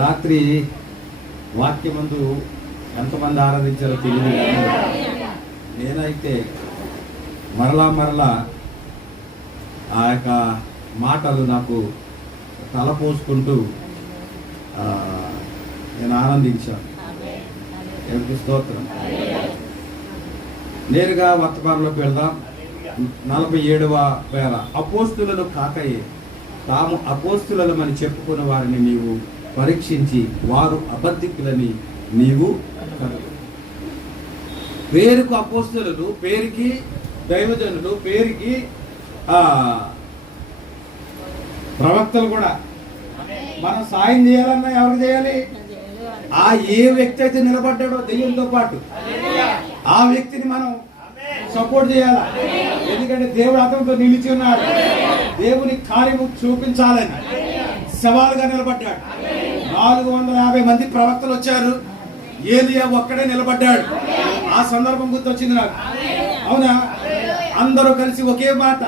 రాత్రి వాక్యమందు ఎంతమంది ఆరాధించారో తెలియదు. నేనైతే మరలా ఆ యొక్క మాటలు నాకు తలపోసుకుంటూ నేను ఆనందించాను. ఎవరికి స్తోత్రం. నేరుగా వర్తమానంలోకి వెళ్దాం. 47వ పేర. అపోస్తులను కాకయే తాము అపోస్తులమని చెప్పుకున్న వారిని నీవు పరీక్షించి వారు అబద్ధికులని నీవు కనుగొను. పేరుకు అపోస్తులు, పేరుకి దైవజనులు, పేరుకి ప్రవక్తలు కూడా. మనం సాయం చేయాలన్నా ఎవరికి చేయాలి? ఆ ఏ వ్యక్తి అయితే నిలబడ్డాడో దెయ్యంతో పాటు ఆ వ్యక్తిని మనం సపోర్ట్ చేయాలి. ఎందుకంటే దేవుడు అతనితో నిలిచి ఉన్నాడు. దేవుని కార్యము చూపించాలని సవాలుగా నిలబడ్డాడు. 450 మంది ప్రవక్తలు వచ్చారు, ఏలియా ఒక్కడే నిలబడ్డాడు. ఆ సందర్భం గుర్తొచ్చింది నాకు. అవునా? అందరూ కలిసి ఒకే మాట,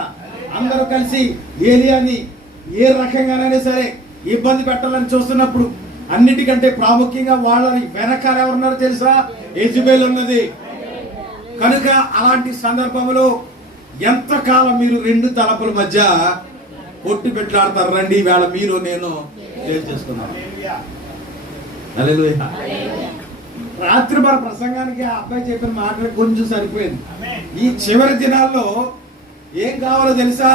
అందరూ కలిసి ఏలియాని ఏ రకంగానైనా సరే ఇబ్బంది పెట్టాలని చూస్తున్నప్పుడు అన్నిటికంటే ప్రాముఖ్యంగా వాళ్ళని వెనకాల ఎవరున్నారో తెలుసా? యెజబెల్ ఉన్నది. కనుక అలాంటి సందర్భంలో ఎంతకాలం మీరు రెండు తలపుల మధ్య కొట్టు పెట్టాడతారు? రండి, వేళ మీరు నేను చేసుకున్నాను. హల్లెలూయా. రాత్రి మన ప్రసంగానికి ఆ అబ్బాయి చెప్పిన మాటలు కొంచెం సరిపోయింది. ఈ చివరి దినాల్లో ఏం కావాలో తెలుసా?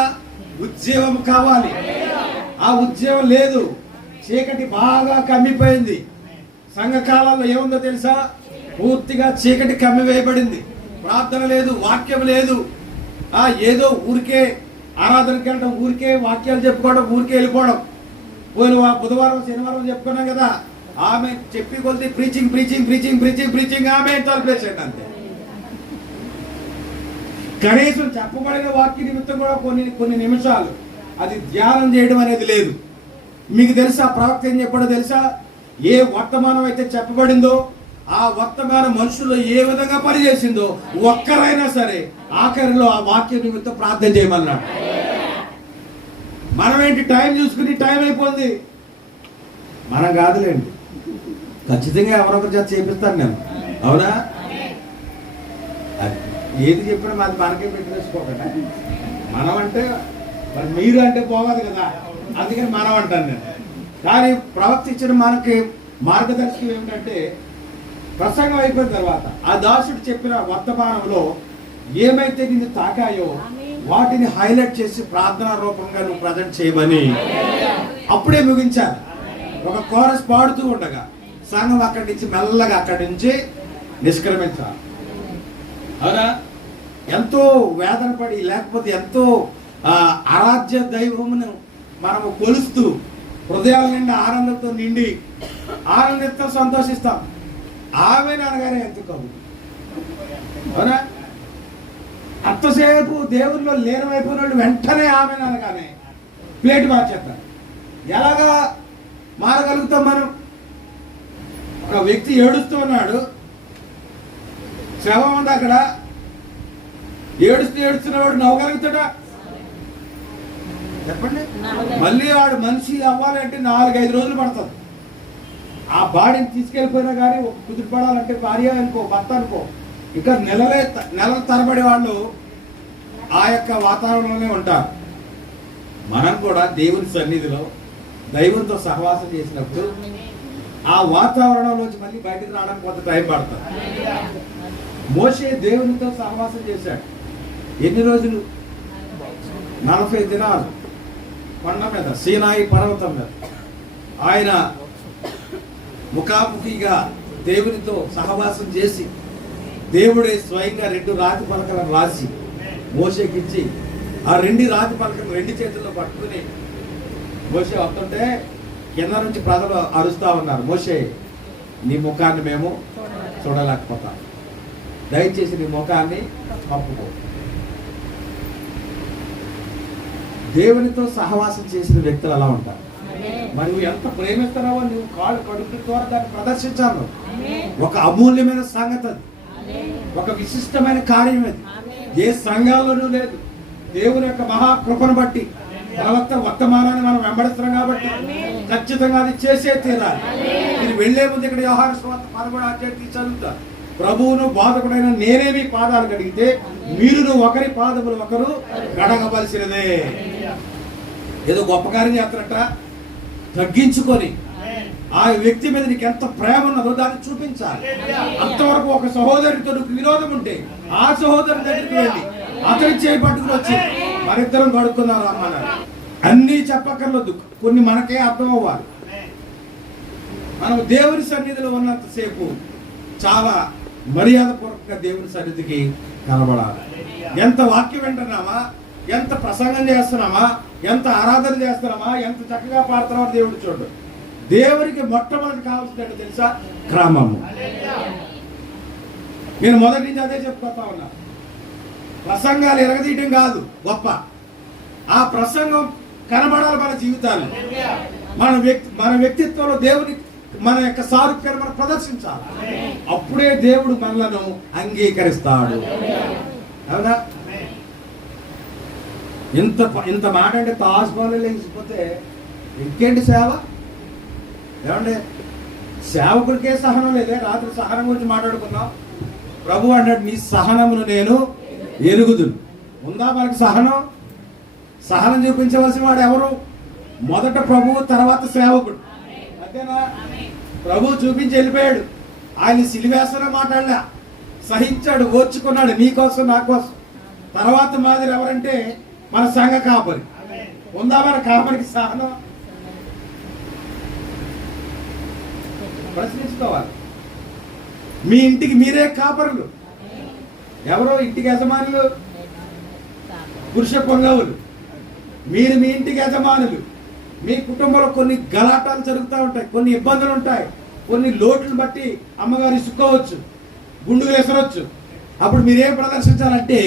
ఉద్యోగం కావాలి. ఆ ఉద్యోగం లేదు. చీకటి బాగా కమ్మిపోయింది. సంఘకాలంలో ఏముందో తెలుసా? పూర్తిగా చీకటి కమ్మివేయబడింది. ప్రార్థన లేదు, వాక్యం లేదు. ఏదో ఊరికే ఆరాధనకి వెళ్ళడం, ఊరికే వాక్యాలు చెప్పుకోవడం, ఊరికే వెళ్ళిపోవడం. పోయిన బుధవారం శనివారం చెప్పుకున్నాం కదా, ఆమె చెప్పి కొద్ది preaching preaching preaching preaching preaching ఆమె తలపేసాడు అంతే. కనీసం చెప్పబడిన వాక్య నిమిత్తం కూడా కొన్ని నిమిషాలు అది ధ్యానం చేయడం అనేది లేదు. మీకు తెలుసా ప్రవక్త ఏం చెప్పాడో తెలుసా? ఏ వర్తమానం అయితే చెప్పబడిందో ఆ వర్తమానం మనుషులు ఏ విధంగా పనిచేసిందో ఒక్కరైనా సరే ఆఖరిలో ఆ వాక్య నిమిత్తం ప్రార్థన చేయమన్నాడు. మనం ఏంటి టైం చూసుకుని టైం అయిపోయింది. మనం కాదులేండి, ఖచ్చితంగా ఎవరొకరు చేత చేపిస్తాను నేను. అవునా? ఏది చెప్పినా మాది మనకే పెట్టేసుకోకుండా. మనం అంటే మరి మీరు అంటే పోవాలి కదా, అందుకని మనం అంటాను నేను. కానీ ప్రవక్త ఇచ్చిన మనకి మార్గదర్శకం ఏమిటంటే, ప్రసంగం అయిపోయిన తర్వాత ఆ దాసుడు చెప్పిన వర్తమానంలో ఏమైతే నిన్ను తాకాయో వాటిని హైలైట్ చేసి ప్రార్థనా రూపంగా నువ్వు ప్రజెంట్ చేయమని అప్పుడే ముగించాలి. ఒక కోరస్ పాడుతూ ఉండగా సంఘం అక్కడి నుంచి మెల్లగా అక్కడి నుంచి నిష్క్రమించాలి. అవునా? ఎంతో వేదన పడి, లేకపోతే ఎంతో ఆరాధ్య దైవమును మనము కొలుస్తూ హృదయాల నిండా ఆనందంతో నిండి ఆనందంతో సంతోషిస్తాం. ఆమె అనగానే ఎంత కబు. అవునా? అంతసేపు దేవుల్లో లీనమైపోయిన వాళ్ళు వెంటనే ఆమె అనగానే ప్లేట్ మార్చేస్తారు. ఎలాగా మారగలుగుతాం మనం? ఒక వ్యక్తి ఏడుస్తూ ఉన్నాడు, శవం ఉంది అక్కడ, ఏడుస్తున్నవాడు నవ్వగలుగుతాడా? చెప్పండి. మళ్ళీ వాడు మనిషి అవ్వాలంటే 4-5 రోజులు పడుతుంది. ఆ బాడీని తీసుకెళ్ళిపోయినా కానీ ఒక కుదురు పడాలంటే భార్య అనుకో, భర్త అనుకో, ఇక నెలల తరబడి వాళ్ళు ఆ యొక్క వాతావరణంలోనే ఉంటారు. మనం కూడా దేవుని సన్నిధిలో దైవంతో సహవాసం చేసినప్పుడు ఆ వాతావరణంలోంచి మళ్ళీ బయటకు రావడానికి కొంత టైం పడుతుంది. మోషే దేవునితో సహవాసం చేశాడు. ఎన్ని రోజులు? 40 దినాలు కొండ మీద, సీనాయి పర్వతం మీద ఆయన ముఖాముఖిగా దేవునితో సహవాసం చేసి దేవుడే స్వయంగా 2 రాతి పలకలను రాసి మోషేకిచ్చి ఆ 2 రాతి పలకలు 2 చేతుల్లో పట్టుకుని మోషే వస్తుంటే కింద నుంచి ప్రజలు అరుస్తా ఉన్నారు, మోషే నీ ముఖాన్ని మేము చూడలేకపోతాం, దయచేసి నీ ముఖాన్ని కప్పుకో. దేవునితో సహవాసం చేసిన వ్యక్తులు అలా ఉంటారు. మరి నువ్వు ఎంత ప్రేమిస్తున్నావో నువ్వు కాళ్ళు కడుపు ద్వారా దాన్ని ప్రదర్శించాను. ఒక అమూల్యమైన సంగతి అది, ఒక విశిష్టమైన కార్యం అది. ఏ సంఘాల్లోనూ లేదు. దేవుని యొక్క మహాకృపను బట్టి ప్రవక్త వర్తమానాన్ని మనం వెంబడిస్తున్నాం కాబట్టి ఖచ్చితంగా అది చేసే తీరాలి. మీరు వెళ్లే ముందు ఇక్కడ యోహాను సువార్త 11వ అధ్యాయం చదువుతా. ప్రభువును బాధకుడైన నేనే మీ పాదాలు కడిగితే మీరును ఒకరి పాదములు ఒకరు కడగవలసినదే. ఏదో గొప్ప కార్యం చేస్తున్నట్ట తగ్గించుకొని ఆ వ్యక్తి మీద నీకు ఎంత ప్రేమ ఉన్నదో దాన్ని చూపించాలి. అంతవరకు ఒక సహోదరితో విరోధం ఉంటే ఆ సహోదరుని దగ్గరికి వెళ్ళి అతని చేపట్టుకుని వచ్చి మరిద్దరం కడుక్కున్నారు అమ్మన్నారు. అన్నీ చెప్పక్కర్లేదు, కొన్ని మనకే అర్థం అవ్వాలి. మనం దేవుని సన్నిధిలో ఉన్నంతసేపు చాలా మర్యాదపూర్వకంగా దేవుని సన్నిధికి కనబడాలి. ఎంత వాక్యం వింటున్నామా, ఎంత ప్రసంగం చేస్తున్నామా, ఎంత ఆరాధన చేస్తున్నామా, ఎంత చక్కగా పాడుతున్నామో దేవుడు చూడు. దేవునికి మొట్టమొదటి కావాల్సిందంటే తెలుసా? క్రమము. నేను మొదటి నుంచి అదే చెప్పుకొస్తా ఉన్నా. ప్రసంగాలు ఎరగదీయటం కాదు గొప్ప, ఆ ప్రసంగం కనబడాలి మన జీవితాలు. మన వ్యక్తిత్వంలో దేవుని మన యొక్క సారూప్యాన్ని మనం ప్రదర్శించాలి. అప్పుడే దేవుడు మనలను అంగీకరిస్తాడు. అవునా? ఇంత మాట అంటే తాజ్మహల్ లేకపోతే ఇంకేంటి సేవ? ఏమండి, సేవకుడికే సహనం లేదే. రాత్రి సహనం గురించి మాట్లాడుకున్నాం. ప్రభు అన్నాడు, నీ సహనమును నేను ఎరుగుదును. ఉందా మనకి సహనం? సహనం చూపించవలసిన వాడు ఎవరు? మొదట ప్రభువు, తర్వాత సేవకుడు. అంతేనా? ప్రభు చూపించి వెళ్ళిపోయాడు. ఆయన సిలివేసన మాట్లాడలే, సహించాడు, ఓర్చుకున్నాడు, నీ కోసం నా కోసం. తర్వాత మాదిరి ఎవరంటే మన సంఘ కాపరి. ఉందా మన కాపరికి సహనం? ప్రశ్నించుకోవాలి. మీ ఇంటికి మీరే కాపరులు. ఎవరో ఇంటికి యజమానులు, పురుష పొంగవులు. మీరు మీ ఇంటికి యజమానులు. మీ కుటుంబంలో కొన్ని గలాటాలు జరుగుతూ ఉంటాయి, కొన్ని ఇబ్బందులు ఉంటాయి, కొన్ని లోట్లను బట్టి అమ్మగారు ఇసుకోవచ్చు, గుండు వేసరవచ్చు. అప్పుడు మీరేం ప్రదర్శించాలంటే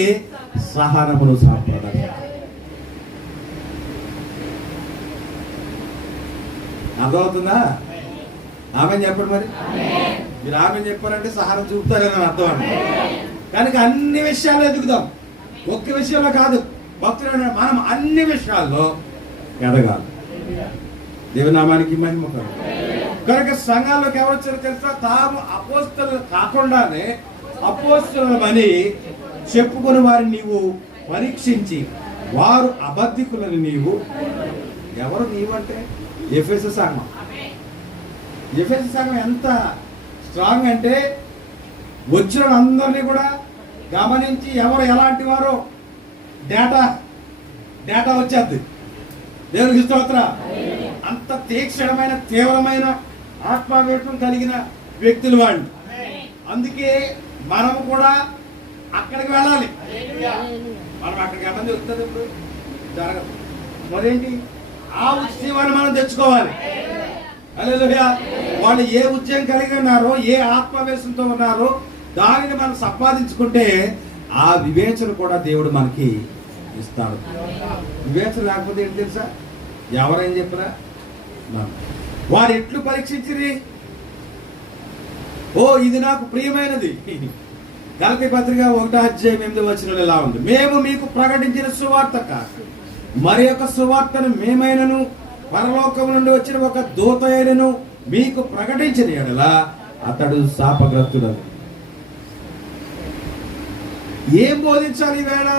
సహనమును ప్రదర్శించాలి. అర్థమవుతుందా? ఆమె చెప్పండి. మరి మీరు ఆమె చెప్పారంటే సహనం చూపుతారని అర్థం అండి. కనుక అన్ని విషయాల్లో ఎదుగుదాం, ఒక్క విషయంలో కాదు. భక్తులు మనం అన్ని విషయాల్లో ఎదగాలి. దేవునామానికి మహిమ కనుక సంఘాల్లోకి ఎవరు వచ్చారో తెలుసా? తాము అపోస్తలు కాకుండానే అపోస్తలుమని చెప్పుకుని వారిని నీవు పరీక్షించి వారు అబద్ధికులని నీవు. ఎవరు నీవు అంటే ఎఫెసు సంఘం. ఎఫెసు సంఘం ఎంత స్ట్రాంగ్ అంటే వచ్చిన అందరినీ కూడా గమనించి ఎవరు ఎలాంటి వారో డేటా వచ్చేది. దేవునికి స్తోత్రం. అంత తీక్షణమైన తీవ్రమైన ఆత్మావేశం కలిగిన వ్యక్తులు వాళ్ళు. అందుకే మనం కూడా అక్కడికి వెళ్ళాలి. మనం అక్కడికి వెళ్ళడం జరుగుతుంది, ఇప్పుడు జరగదు. మరేంటి? ఆ ఉద్యమాన్ని మనం తెచ్చుకోవాలి. హల్లెలూయా. వాళ్ళు ఏ ఉద్యమం కలిగి ఉన్నారో, ఏ ఆత్మవేశంతో ఉన్నారో దానిని మనం సంపాదించుకుంటే ఆ వివేచన కూడా దేవుడు మనకి ఇస్తాడు. వివేచన లేకపోతే ఏంటి తెలుసా? ఎవరైనా చెప్పరా? వారు ఎట్లు పరీక్షించిరి? ఓ ఇది నాకు ప్రియమైనది. గలతీ పత్రిక 1:8 ఇలా ఉంది. మేము మీకు ప్రకటించిన సువార్త కాదు, మరి యొక్క సువార్తను మేమైనను పరలోకం నుండి వచ్చిన ఒక దూత అయినను మీకు ప్రకటించిన యెడల అతడు శాపగ్రస్తుడు. ఏం బోధించాలి ఈవేళ?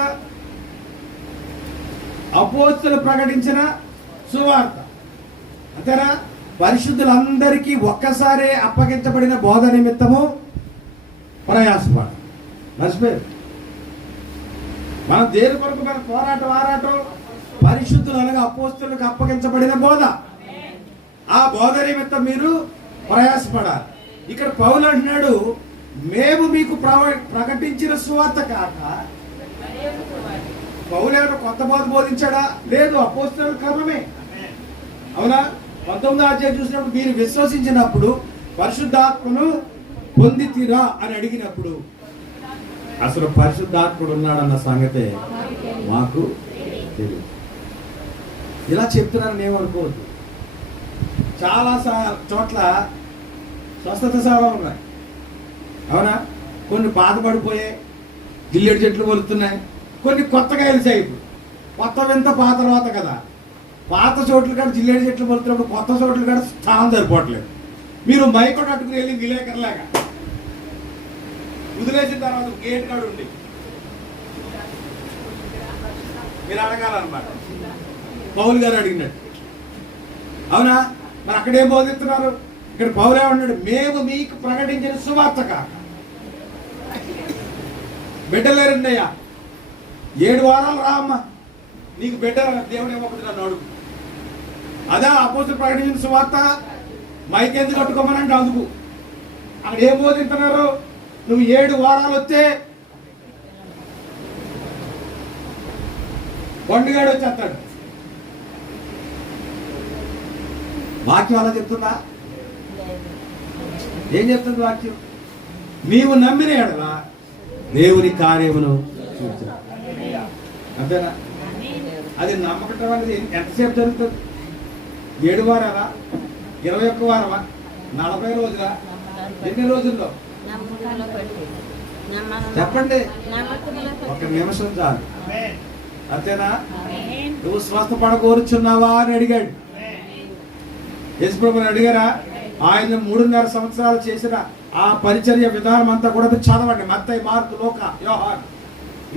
అపోస్తలులు ప్రకటించిన సువార్త. అంతేనా? పరిశుద్ధులందరికీ ఒక్కసారే అప్పగించబడిన బోధ నిమిత్తము ప్రయాసపడ. మర్చిపోయారు. మనం దేని కొరకు మన పోరాటం పరిశుద్ధులు అనగా అపోస్తలులకు అప్పగించబడిన బోధ. ఆ బోధ నిమిత్తం మీరు ప్రయాసపడాలి. ఇక్కడ పౌలు అంటున్నాడు, మేము మీకు ప్రకటించిన సువార్త కాక. పౌలు ఏమైనా కొత్త బోధ బోధించాడా? లేదు, అపోస్తలుల క్రమమే. అవునా? 19వ అధ్యాయం చూసినప్పుడు మీరు విశ్వసించినప్పుడు పరిశుద్ధాత్మను పొందితిరా అని అడిగినప్పుడు అసలు పరిశుద్ధాత్ముడు ఉన్నాడన్న సంగతే మాకు తెలియదు. ఇలా చెప్తున్నారని ఏమనుకోవద్దు. చాలా చోట్ల స్వస్థత సేవలు ఉన్నాయి. అవునా? కొన్ని బాధపడిపోయాయి, జిల్లెడు చెట్లు కొలుతున్నాయి, కొన్ని కొత్తగా వెలిసాయి. ఇప్పుడు కొత్త వింత పాత తర్వాత కదా. పాత చోట్ల కాడ జిల్లేడు చెట్లు మొలుతున్నప్పుడు కొత్త చోట్ల కాడ స్థానం సరిపోవట్లేదు. మీరు మైకోట అట్టుకుని వెళ్ళి విలేకరులాగా వదిలేసిన తర్వాత గేట్ కాడ ఉండి మీరు అడగాలన్నమాట, పౌలు గారు అడిగినట్టు. అవునా? మరి అక్కడేం బోధిస్తున్నారు? ఇక్కడ పౌలే ఉన్నాడు, మేము మీకు ప్రకటించిన సువార్త కాక బిడ్డలేరండి అయ్యా, 7 వారాలు రా అమ్మ, నీకు బిడ్డ దేవుడు ఏమొకటి నన్ను అడుగు. అదా అపోస్తలులు ప్రకటించిన సువార్త? మైకెందుకు కట్టుకోమనంటే అందుకు. అక్కడ ఏం బోధిస్తున్నారు? నువ్వు 7 వారాలు వస్తే వండుగాడు వచ్చేస్తాడు. వాక్యం అలా చెప్తుందా? ఏం చెప్తుంది వాక్యం? నీవు నమ్మిన ఎడల దేవుని కార్యమును చూచు. అంతేనా? అది నమ్మకం అనేది ఎంతసేపు జరుగుతుంది? 7 వారాలా, 21 వారమా, 40 రోజులా, ఎన్ని రోజుల్లో చెప్పండి? 1 నిమిషం చాలు. అంతేనా? నువ్వు స్వస్థపడకూరుచున్నావా అని అడిగాడు. యేసుప్రభుని అడిగారా? ఆయన 3.5 సంవత్సరాలు చేసిన ఆ పరిచర్య విధానం అంతా కూడా చదవండి. మత్తయి, మార్కు, లూకా, యోహాను,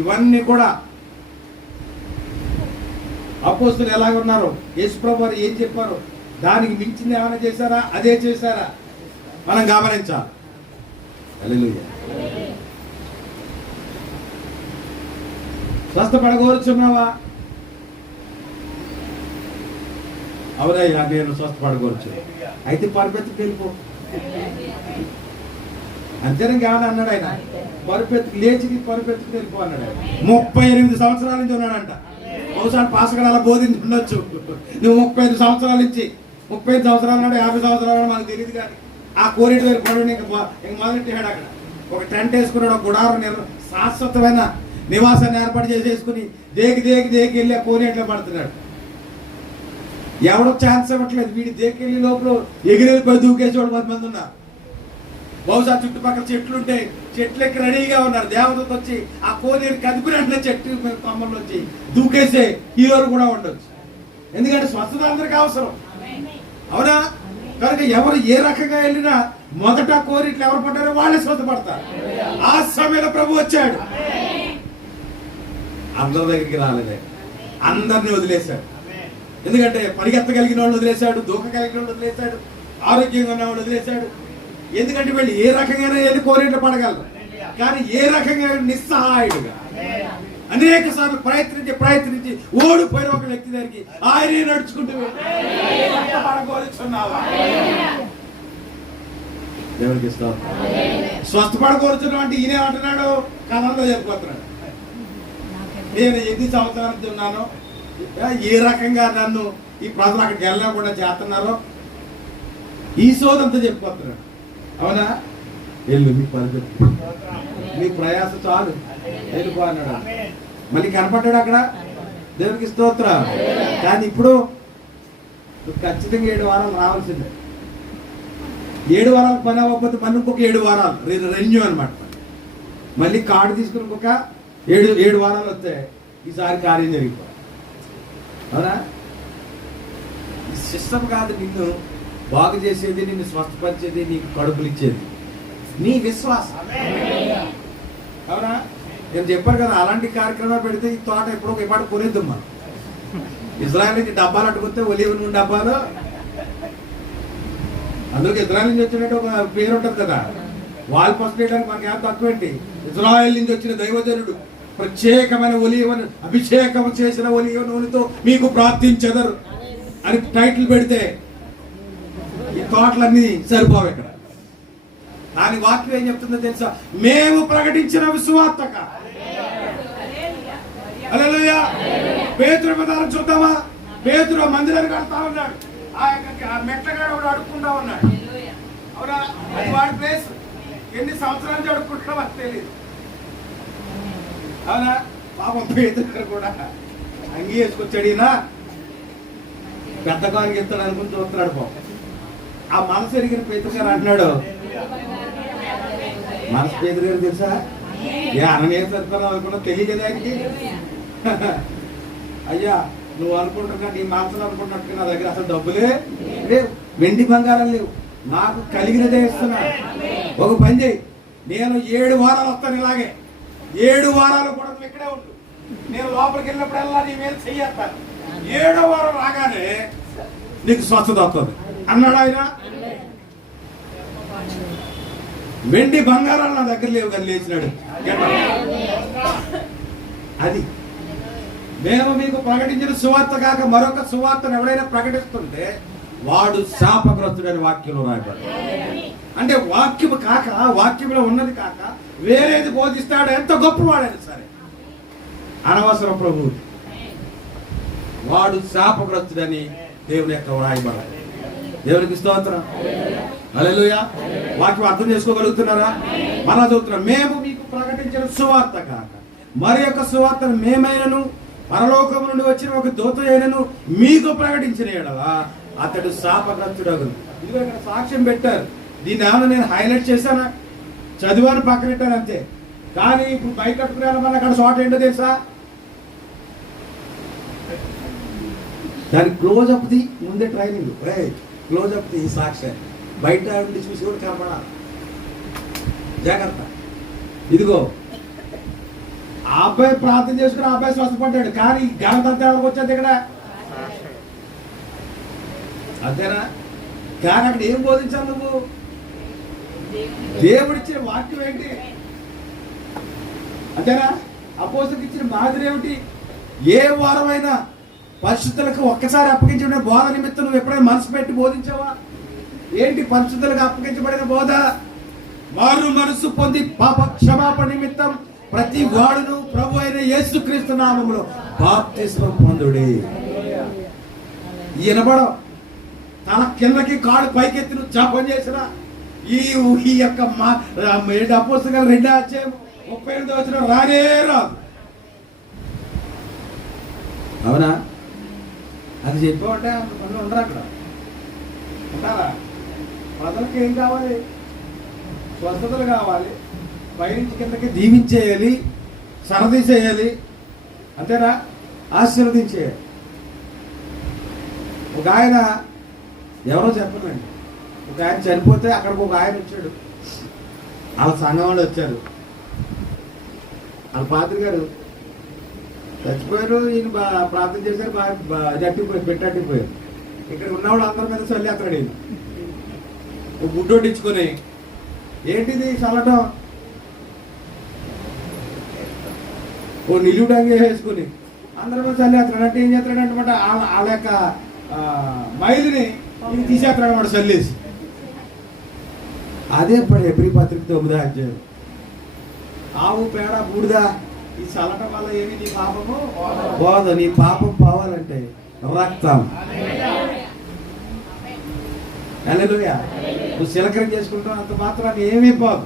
ఇవన్నీ కూడా అపోస్తలులు ఎలాగ ఉన్నారు, యేసుప్రభు వారు ఏం చెప్పారు, దానికి మించింది ఏమైనా చేశారా? అదే చేశారా? మనం గమనించాలి. హల్లెలూయా. స్వస్థపడకూరుచున్నావా? అవునయ్యా, నేను స్వస్థపడకూర్చు. అయితే పరిపెత్తుకు వెళ్ళిపో. అంతేనా? కాదు అన్నాడు ఆయన. పరిపెత్తుకు లేచి పరిపెత్తుకు వెళ్ళిపో అన్నాడు. 38 సంవత్సరాల నుంచి ఉన్నాడంట. బహుశా పాస్టర్ అలా బోధించి ఉండొచ్చు. నువ్వు 35 సంవత్సరాల నుంచి, 35 సంవత్సరాలు నాడు, 50 సంవత్సరాలు నాడు మనకు తెలియదు. కానీ ఆ కోరిటి వైపు పడి ఇంక మొదలెట్టాడు. అక్కడ ఒక టెంట్ వేసుకున్నాడు, ఒక గుడారం, శాశ్వతమైన నివాసాన్ని ఏర్పాటు చేసేసుకుని దేకి వెళ్ళి ఆ కోనేట్లో పడుతున్నాడు. ఎవడో ఛాన్స్ ఇవ్వట్లేదు. వీడి దేకెళ్ళి లోపల ఎగిరెళ్ళిపోయి దూకేసేవాడు 10 మంది ఉన్నారు. బహుశా చుట్టుపక్కల చెట్లు ఉంటే చెట్లకి రెడీగా ఉన్నారు. దేవతతో వచ్చి ఆ కోనేరు కదిపినట్లే చెట్టు కొమ్మలు వచ్చి దూకేసే హీరోలు కూడా ఉండొచ్చు. ఎందుకంటే స్వస్థత అందరికీ అవసరం. అవునా? కనుక ఎవరు ఏ రకంగా వెళ్ళినా మొదట కోరిట్లు ఎవరు పడ్డారో వాళ్ళే స్వస్థపడతారు. ఆ సమయంలో ప్రభు వచ్చాడు. అందరి దగ్గరికి రాలేదే, అందరినీ వదిలేశాడు. ఎందుకంటే పరిగెత్తగలిగిన వాళ్ళు వదిలేశాడు, దూకగలిగిన వాళ్ళు వదిలేశాడు, ఆరోగ్యంగా ఉన్న వాళ్ళు వదిలేశాడు. ఎందుకంటే వీళ్ళు ఏ రకంగా వెళ్ళి కోరిట్లు పడగలరు. కానీ ఏ రకంగా నిస్సహాయుడుగా అనేక సార్లు ప్రయత్నించి ఓడిపోయిన ఒక వ్యక్తి దగ్గరికి ఆయనే నడుచుకుంటూ దేవుడికి ఇస్తాం. స్వస్థపడకూరుచున్నాం అంటే ఈయనే అంటున్నాడు, కథంతా చెప్పుకొస్తున్నాడు. నేను ఎన్ని సంవత్సరాల నుంచి ఉన్నానో, ఏ రకంగా నన్ను ఈ ప్రజలు అక్కడికి వెళ్ళకుండా చేస్తున్నారో ఈ సోదంతా చెప్పుకొస్తున్నాడు. అవునా? వెళ్ళు, మీ పరిస్థితి, మీ ప్రయాస చాలు, వెళ్ళిపో అన్నాడు. మళ్ళీ కనపడ్డాడు అక్కడ. దేవునికి స్తోత్రం. కానీ ఇప్పుడు ఖచ్చితంగా 7 వారాలు రావాల్సిందే. 7 వారాలు పని అవ్వకపోతే మళ్ళీ ఇంకొక 7 వారాలు రెన్యూ అనమాట. మళ్ళీ కార్డు తీసుకుని ఇంకొక 7 వారాలు వస్తే ఈసారి కార్యం జరిగిపోవాలి. అవునా? సిస్టమ్ కాదు నిన్ను బాగు చేసేది, నిన్ను స్వస్థపరిచేది, నీకు కడుపులు ఇచ్చేది నీ విశ్వాసం. అవునా? నేను చెప్పాను కదా, అలాంటి కార్యక్రమాలు పెడితే ఈ తోట ఎప్పుడో ఒక పాటు కొనేద్దాం మనం. ఇజ్రాయల్ నుంచి డబ్బాలు అట్టుకొస్తే ఒలివ్ నూనె డబ్బాలు, అందులో ఇజ్రాయల్ నుంచి వచ్చినట్టు ఒక పేరు ఉంటుంది కదా. వాళ్ళు ఫస్ట్ వేయడానికి మనకి ఏం తక్కువేంటి? ఇజ్రాయల్ నుంచి వచ్చిన దైవజనుడు ప్రత్యేకమైన ఒలివను అభిషేకం చేసిన ఒలివ నూనెతో మీకు ప్రార్థించెదరు అని టైటిల్ పెడితే ఈ తోటలన్నీ సరిపోవు ఇక్కడ. దాని వాక్యం ఏం చెప్తుందో తెలుసా? మేము ప్రకటించిన విశ్వార్తక. హల్లెలూయా. పేతురు విధానం చూద్దామా? పేతురు మందిరాన్ని కడతా ఉన్నాడు. ఆ మెట్లగాడు కూడా అడుక్కుంటా ఉన్నాడు. అవునా? అది వాడి ప్లేస్. ఎన్ని సంవత్సరాల నుంచి అడుక్కుంటున్నా మాకు తెలియదు. అవునా? పాపం పేతురు కూడా అంగీ వేసుకొచ్చాడు. ఈయన పెద్ద కానికి చెప్తాడు అనుకుని చూస్తున్నాడు. పాపం ఆ మనసు ఎరిగిన పేతురు గారు అంటున్నాడు, మనసు పేతురు గారు తెలుసా? ఏ అననే సరిపోయినా అనుకున్నా తెలియదు ఆయనకి. అయ్యా నువ్వు అనుకుంటున్నా నీ మనసులో అనుకుంటున్నట్టు నా దగ్గర అసలు డబ్బులే లేవు, వెండి బంగారం లేవు, నాకు కలిగినదే ఇస్తున్నాను. ఒక పని చేయి, నేను 7 వారాలు వస్తాను, ఇలాగే 7 వారాలు కూడా నువ్వు ఇక్కడే ఉండు. నేను లోపలికి వెళ్ళినప్పుడల్లా నీ మీద చెయ్యేస్తాను. 7వ వారం రాగానే నీకు స్వస్థత అవుతుంది అన్నాడు ఆయన. వెండి బంగారాలు నా దగ్గర లేవు కానీ లేచినాడు. అది మేము మీకు ప్రకటించిన సువార్త కాక మరొక సువార్తను ఎవడైనా ప్రకటిస్తుంటే వాడు శాపగ్రస్తుడని వాక్యంలో రాయబడి. అంటే వాక్యము కాక, వాక్యంలో ఉన్నది కాక వేరేది బోధిస్తాడు, ఎంత గొప్పవాడైనా సరే అనవసరం ప్రభు, వాడు శాపగ్రస్తుడని దేవుని యొక్క రాయబడాలి. దేవునికి స్తోత్రం, హల్లెలూయా. వాక్యం అర్థం చేసుకోగలుగుతున్నారా? మరలా చదువుతున్నాం, మేము మీకు ప్రకటించిన సువార్త కాక మరి యొక్క సువార్తను మేమైనను పరలోకము నుండి వచ్చిన ఒక దూత అయినను మీకు ప్రకటించిన యెడల అతడు శాపగ్రస్తుడగును. ఇదిగో ఇక్కడ సాక్ష్యం పెట్టారు. దీన్ని ఏమన్నా నేను హైలైట్ చేశానా? చదివాను, పక్కన పెట్టాను అంతే. కానీ ఇప్పుడు బయట కట్టుకునే మన అక్కడ షార్ట్ ఏంటో తెలుసా? దాని క్లోజ్అప్ది ముందే ట్రైనింగ్. క్లోజ్అప్ది ఈ సాక్ష్యం బయట ఉండి చూసి కూడా కనపడాలి. జాగ్రత్త. ఇదిగో ఆ అబ్బాయి ప్రార్థన చేసుకుని ఆ అబ్బాయి స్వస్థపడ్డాడు, కానీ ఘనత ఎవరికి వచ్చేది ఇక్కడ? అంతేనా? కానీ అక్కడ ఏం బోధించావు నువ్వు? దేవుడిచ్చిన వాక్యం ఏంటి? అంతేనా? అపోస్తలులకు ఇచ్చిన మాదిరి ఏమిటి? ఏ వారమైనా పరిశుద్ధులకు ఒక్కసారి అప్పగించబడిన బోధ నిమిత్తం నువ్వు ఎప్పుడైనా మనసు పెట్టి బోధించావా? ఏంటి పరిశుద్ధులకు అప్పగించబడిన బోధ? మారు మనసు పొంది పాప క్షమాపణ నిమిత్తం ప్రతి వాడును ప్రభు అయిన యేసుక్రీస్తు నామములో బాప్తిస్మం పొందుడి. ఈయనబడం తన కిందకి కాడు పైకెత్తి నువ్వు జపం చేసిన ఈ యొక్క అపోస్తలుల 2వ అధ్యాయం 38వ వచనం రానే రాదు. అవునా? అది చెప్పామంటే అందరూ ఉండరు అక్కడ, ఉంటారా? ప్రజలకు ఏం కావాలి? స్వస్థతలు కావాలి, పైనుంచి కిందకి దీవించేయాలి, సరదీ చేయాలి, అంతేనా? ఆశీర్వదించేయాలి. ఒక ఆయన ఎవరో చెప్పండి, ఒక ఆయన చనిపోతే అక్కడికి ఒక ఆయన వచ్చాడు, వాళ్ళ సంఘం వాళ్ళు వచ్చారు. వాళ్ళ పాత్రి గారు చచ్చిపోయారు, ఈయన ప్రార్థన చేశారు, జట్టిపోయారు, పెట్టట్టిపోయారు. ఇక్కడ ఉన్నవాళ్ళు అందరి మీద చల్లి అతడు ఈయన ఒక గుడ్డొడ్డించుకొని, ఏంటిది చల్లటం? ఓ నిలువుడంగా వేసుకుని అందరి మీద చల్లి అతడు. అంటే ఏం చేస్తాడు అనమాట, వాళ్ళ యొక్క మైలుని ఈయన తీసేస్తాడు అనమాట చల్లేసి. అదే పడి ఎబ్రీ పత్రిక 9వ అధ్యాయం. ఆవు పేడ బూడిదా ఈ చల్లటం వల్ల ఏమి నీ పాపము పోదు. నీ పాపం పోవాలంటే రక్తం. హల్లెలూయా. నువ్వు శిలకరం చేసుకుంటావు అంత మాత్రాన్ని ఏమీ పోదు.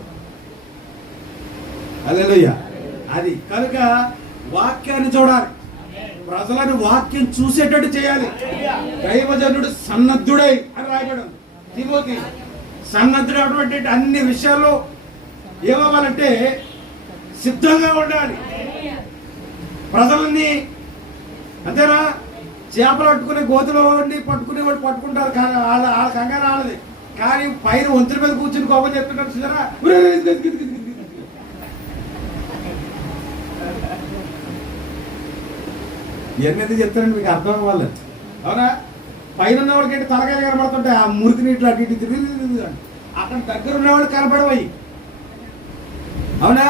హల్లెలూయా. అది కనుక వాక్యాన్ని చూడాలి, ప్రజలను వాక్యం చూసేటట్టు చేయాలి. దైవజనుడు సన్నద్ధుడై అని రాయబడి తిమోతి. సన్నద్ధుడు అటువంటి అన్ని విషయాల్లో ఏమవ్వాలంటే సిద్ధంగా ఉండాలి. ప్రజలని అంతేనా? చేపలు పట్టుకునే గోతులో ఉండి పట్టుకునే వాళ్ళు పట్టుకుంటారు, వాళ్ళ కంగారు ఆడది. కానీ పైన వంతుల మీద కూర్చుని కోపం చెప్తున్నారు చూసారా? ఇవన్నీ చెప్తారండి మీకు అర్థం అవ్వాలి. అవునా? పైన ఉన్న వాళ్ళకి ఏంటి తలకాయ కనబడుతుంటాయి, ఆ మురికి నీటిలో అటు ఇటు తిరిగి అక్కడ దగ్గర ఉన్నవాళ్ళు కనబడవయి. అవునా?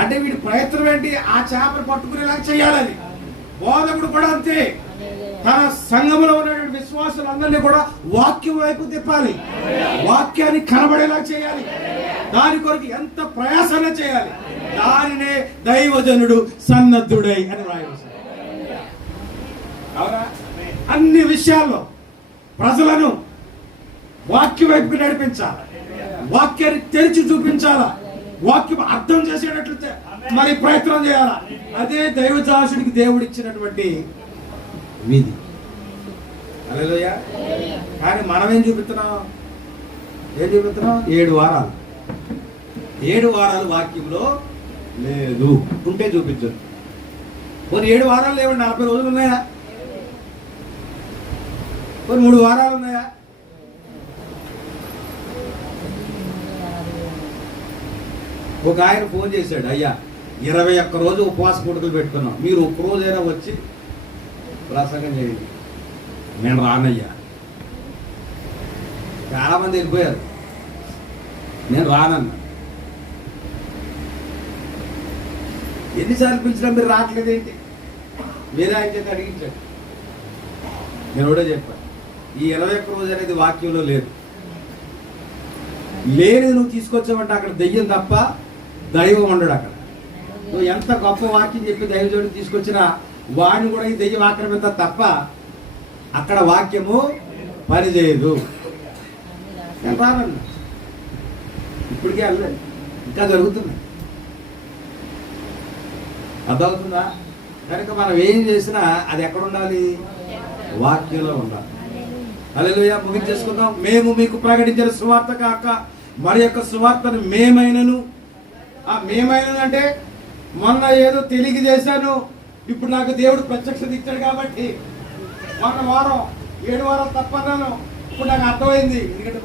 అంటే వీడి ప్రయత్నం ఏంటి? ఆ చేపలు పట్టుకునేలాగా చేయాలని. బోధకుడు కూడా అంతే, తన సంఘములో ఉన్న విశ్వాసులందరినీ కూడా వాక్యం వైపు తిప్పాలి, వాక్యాన్ని కనబడేలా చేయాలి. దాని కొరకు ఎంత ప్రయాసన చేయాలి. దానినే దైవజనుడు సన్నద్ధుడై అని రాయవలసింది. అవునా? అన్ని విషయాల్లో ప్రజలను వాక్యం వైపుకి నడిపించాలి, వాక్యాన్ని తెరిచి చూపించాలా, వాక్యం అర్థం చేసేటట్లు మరి ప్రయత్నం చేయాలా. అదే దైవదాసుడికి దేవుడు ఇచ్చినటువంటి విధి. హల్లెలూయా. కానీ మనం ఏం చూపిస్తున్నాం? 7 వారాలు. 7 వారాలు వాక్యంలో లేదు. ఉంటే చూపించదు. కొన్ని 7 వారాలు లేవండి, 40 రోజులు ఉన్నాయా? కొన్ని 3 వారాలు ఉన్నాయా? ఒక ఆయన ఫోన్ చేశాడు, అయ్యా 21 రోజు ఉపవాస కూడుకలు పెట్టుకున్నాం, మీరు ఒక్క రోజైనా వచ్చి ప్రసంగం చేయండి. నేను రానయ్యా. చాలా మంది వెళ్ళిపోయారు, నేను రానన్నా. ఎన్నిసార్లు పిలిచినా మీరు రావట్లేదు ఏంటి? వేరే ఆయన చేత అడిగించాడు. నేను కూడా చెప్పాను, ఈ 21 రోజు అనేది వాక్యంలో లేదు. లేని నువ్వు తీసుకొచ్చావంటే అక్కడ దెయ్యం తప్ప దైవం ఉండడు. అక్కడ నువ్వు ఎంత గొప్ప వాక్యం చెప్పి దైవజోడిని తీసుకొచ్చినా వాడిని కూడా ఈ దెయ్యం ఆక్రమిత తప్ప అక్కడ వాక్యము పనిచేయదు. నేను రానన్నా. ఇప్పటికే వెళ్ళలేదు, ఇంకా జరుగుతుంది. అర్థమవుతుందా? కనుక మనం ఏం చేసినా అది ఎక్కడ ఉండాలి? వాక్యంలో ఉండాలి. హల్లెలూయా. ముగించేసుకుందాం. మేము మీకు ప్రకటించిన సువార్త కాక మరి యొక్క సువార్తను మేమైనను. మేమైనను అంటే మొన్న ఏదో తెలియ చేశాను, ఇప్పుడు నాకు దేవుడు ప్రత్యక్షత ఇచ్చాడు కాబట్టి మొన్న వారం 7 వారాలు తప్పన్నాను. ఇప్పుడు నాకు అర్థమైంది, ఎందుకంటే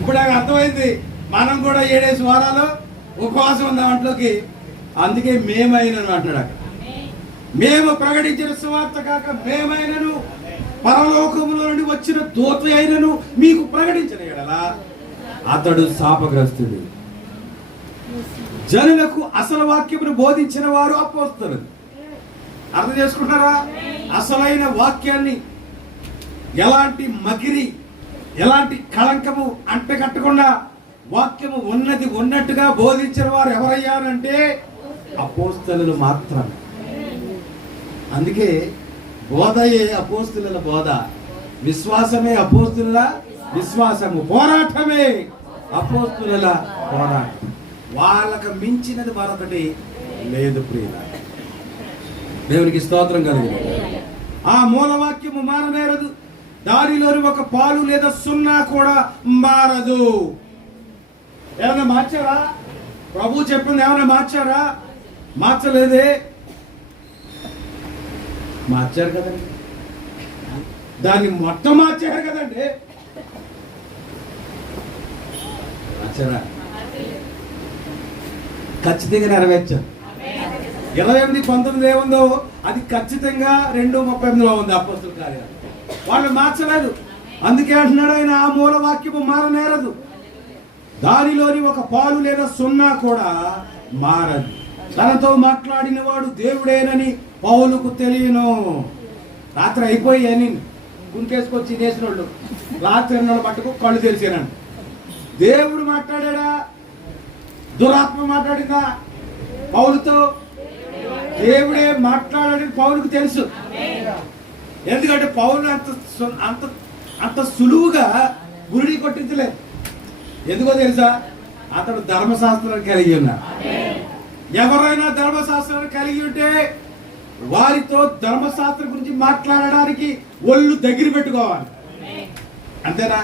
ఇప్పుడు నాకు అర్థమైంది మనం కూడా 7 వారాలు ఉపవాసం ఉందాం అంట్లోకి. అందుకే మేమైనను అంటున్నాడు అక్కడ. మేము ప్రకటించిన సువార్త కాక మేమైనను పరలోకములో నుండి వచ్చిన దూత అయినను మీకు ప్రకటించిన యెడల అతడు శాపగ్రస్తుడు. జనులకు అసలు వాక్యమును బోధించిన వారు అపోస్తలులు. అర్థం చేసుకుంటారా? అసలైన వాక్యాన్ని ఎలాంటి మగిరి, ఎలాంటి కళంకము అంటగట్టకుండా వాక్యము ఉన్నది ఉన్నట్టుగా బోధించిన వారు ఎవరయ్యారంటే అపోస్తలులు మాత్రమే. అందుకే బోధయే అపోస్తలుల బోధ, విశ్వాసమే అపోస్తలుల విశ్వాసము, పోరాటమే అపోస్తలుల పోరాటం. వాళ్ళకు మించినది మరొకటి లేదు ప్రియుల. దేవునికి స్తోత్రం కలుగును. ఆ మూలవాక్యము మారనేరదు, దానిలోని ఒక పాలు లేదా సున్నా కూడా మారదు. ఏమైనా మార్చారా? ప్రభు చెప్పింది ఏమైనా మార్చారా? మార్చలేదే. మార్చారు కదండి, దాన్ని మొత్తం మార్చారు కదండి. మార్చారా? ఖచ్చితంగా నెరవేర్చారు. 28:19 ఏముందో అది ఖచ్చితంగా 2:38 ఉంది అపోస్తలుల కార్యాలు. వాళ్ళు మార్చలేదు. అందుకే అంటున్నాడు ఆయన, ఆ మూలవాక్యము మారనేరదు, దానిలోని ఒక పాలు లేదా సున్నా కూడా మారదు. తనతో మాట్లాడిన వాడు దేవుడేనని పౌలుకు తెలియను. రాత్రి అయిపోయి అని గుంకేసుకొచ్చి చేసిన వాళ్ళు రాత్రి మట్టుకు కళ్ళు తెలిసాను. దేవుడు మాట్లాడా? దురాత్మ మాట్లాడిందా పౌలుతో? దేవుడే మాట్లాడని పౌలుకు తెలుసు. ఎందుకంటే పౌలు అంత సులువుగా గురిడి కొట్టించలేదు. ఎందుకో తెలుసా? అతడు ధర్మశాస్త్రాన్ని కలిగి ఉన్నాడు. ఎవరైనా ధర్మశాస్త్రాన్ని కలిగి ఉంటే వారితో ధర్మశాస్త్రం గురించి మాట్లాడడానికి ఒళ్ళు దగ్గర పెట్టుకోవాలి. అంతేనా?